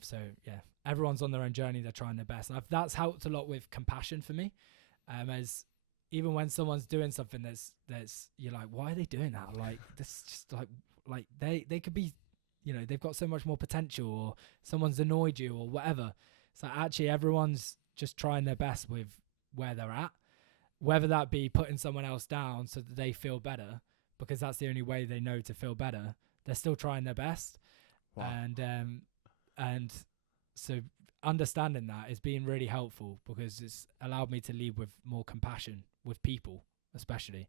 So yeah, everyone's on their own journey, they're trying their best. And that's helped a lot with compassion for me. As even when someone's doing something that's you're like, why are they doing that? Like, this just like they could be, they've got so much more potential, or someone's annoyed you or whatever. So actually everyone's just trying their best with where they're at, whether that be putting someone else down so that they feel better, because that's the only way they know to feel better. They're still trying their best. Wow. And so understanding that is being really helpful because it's allowed me to lead with more compassion with people, especially.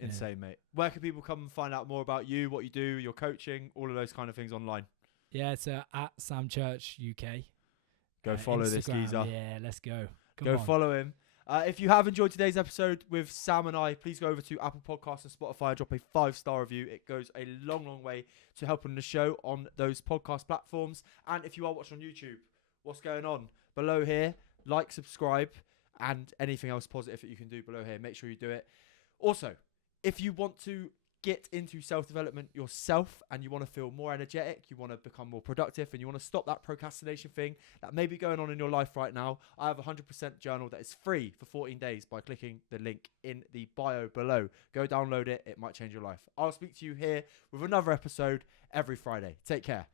Insane, mate. Where can people come and find out more about you, what you do, your coaching, all of those kind of things online? Yeah, it's at Sam Church UK. Go follow Instagram, this geezer. Yeah, let's go. Go follow him. If you have enjoyed today's episode with Sam and I, please go over to Apple Podcasts and Spotify and drop a 5-star review. It goes a long, long way to helping the show on those podcast platforms. And if you are watching on YouTube, what's going on? Below here, like, subscribe, and anything else positive that you can do below here, make sure you do it. Also, if you want to get into self-development yourself and you want to feel more energetic, you want to become more productive, and you want to stop that procrastination thing that may be going on in your life right now, I have a 100% journal that is free for 14 days by clicking the link in the bio below. Go download it. It might change your life. I'll speak to you here with another episode every Friday. Take care.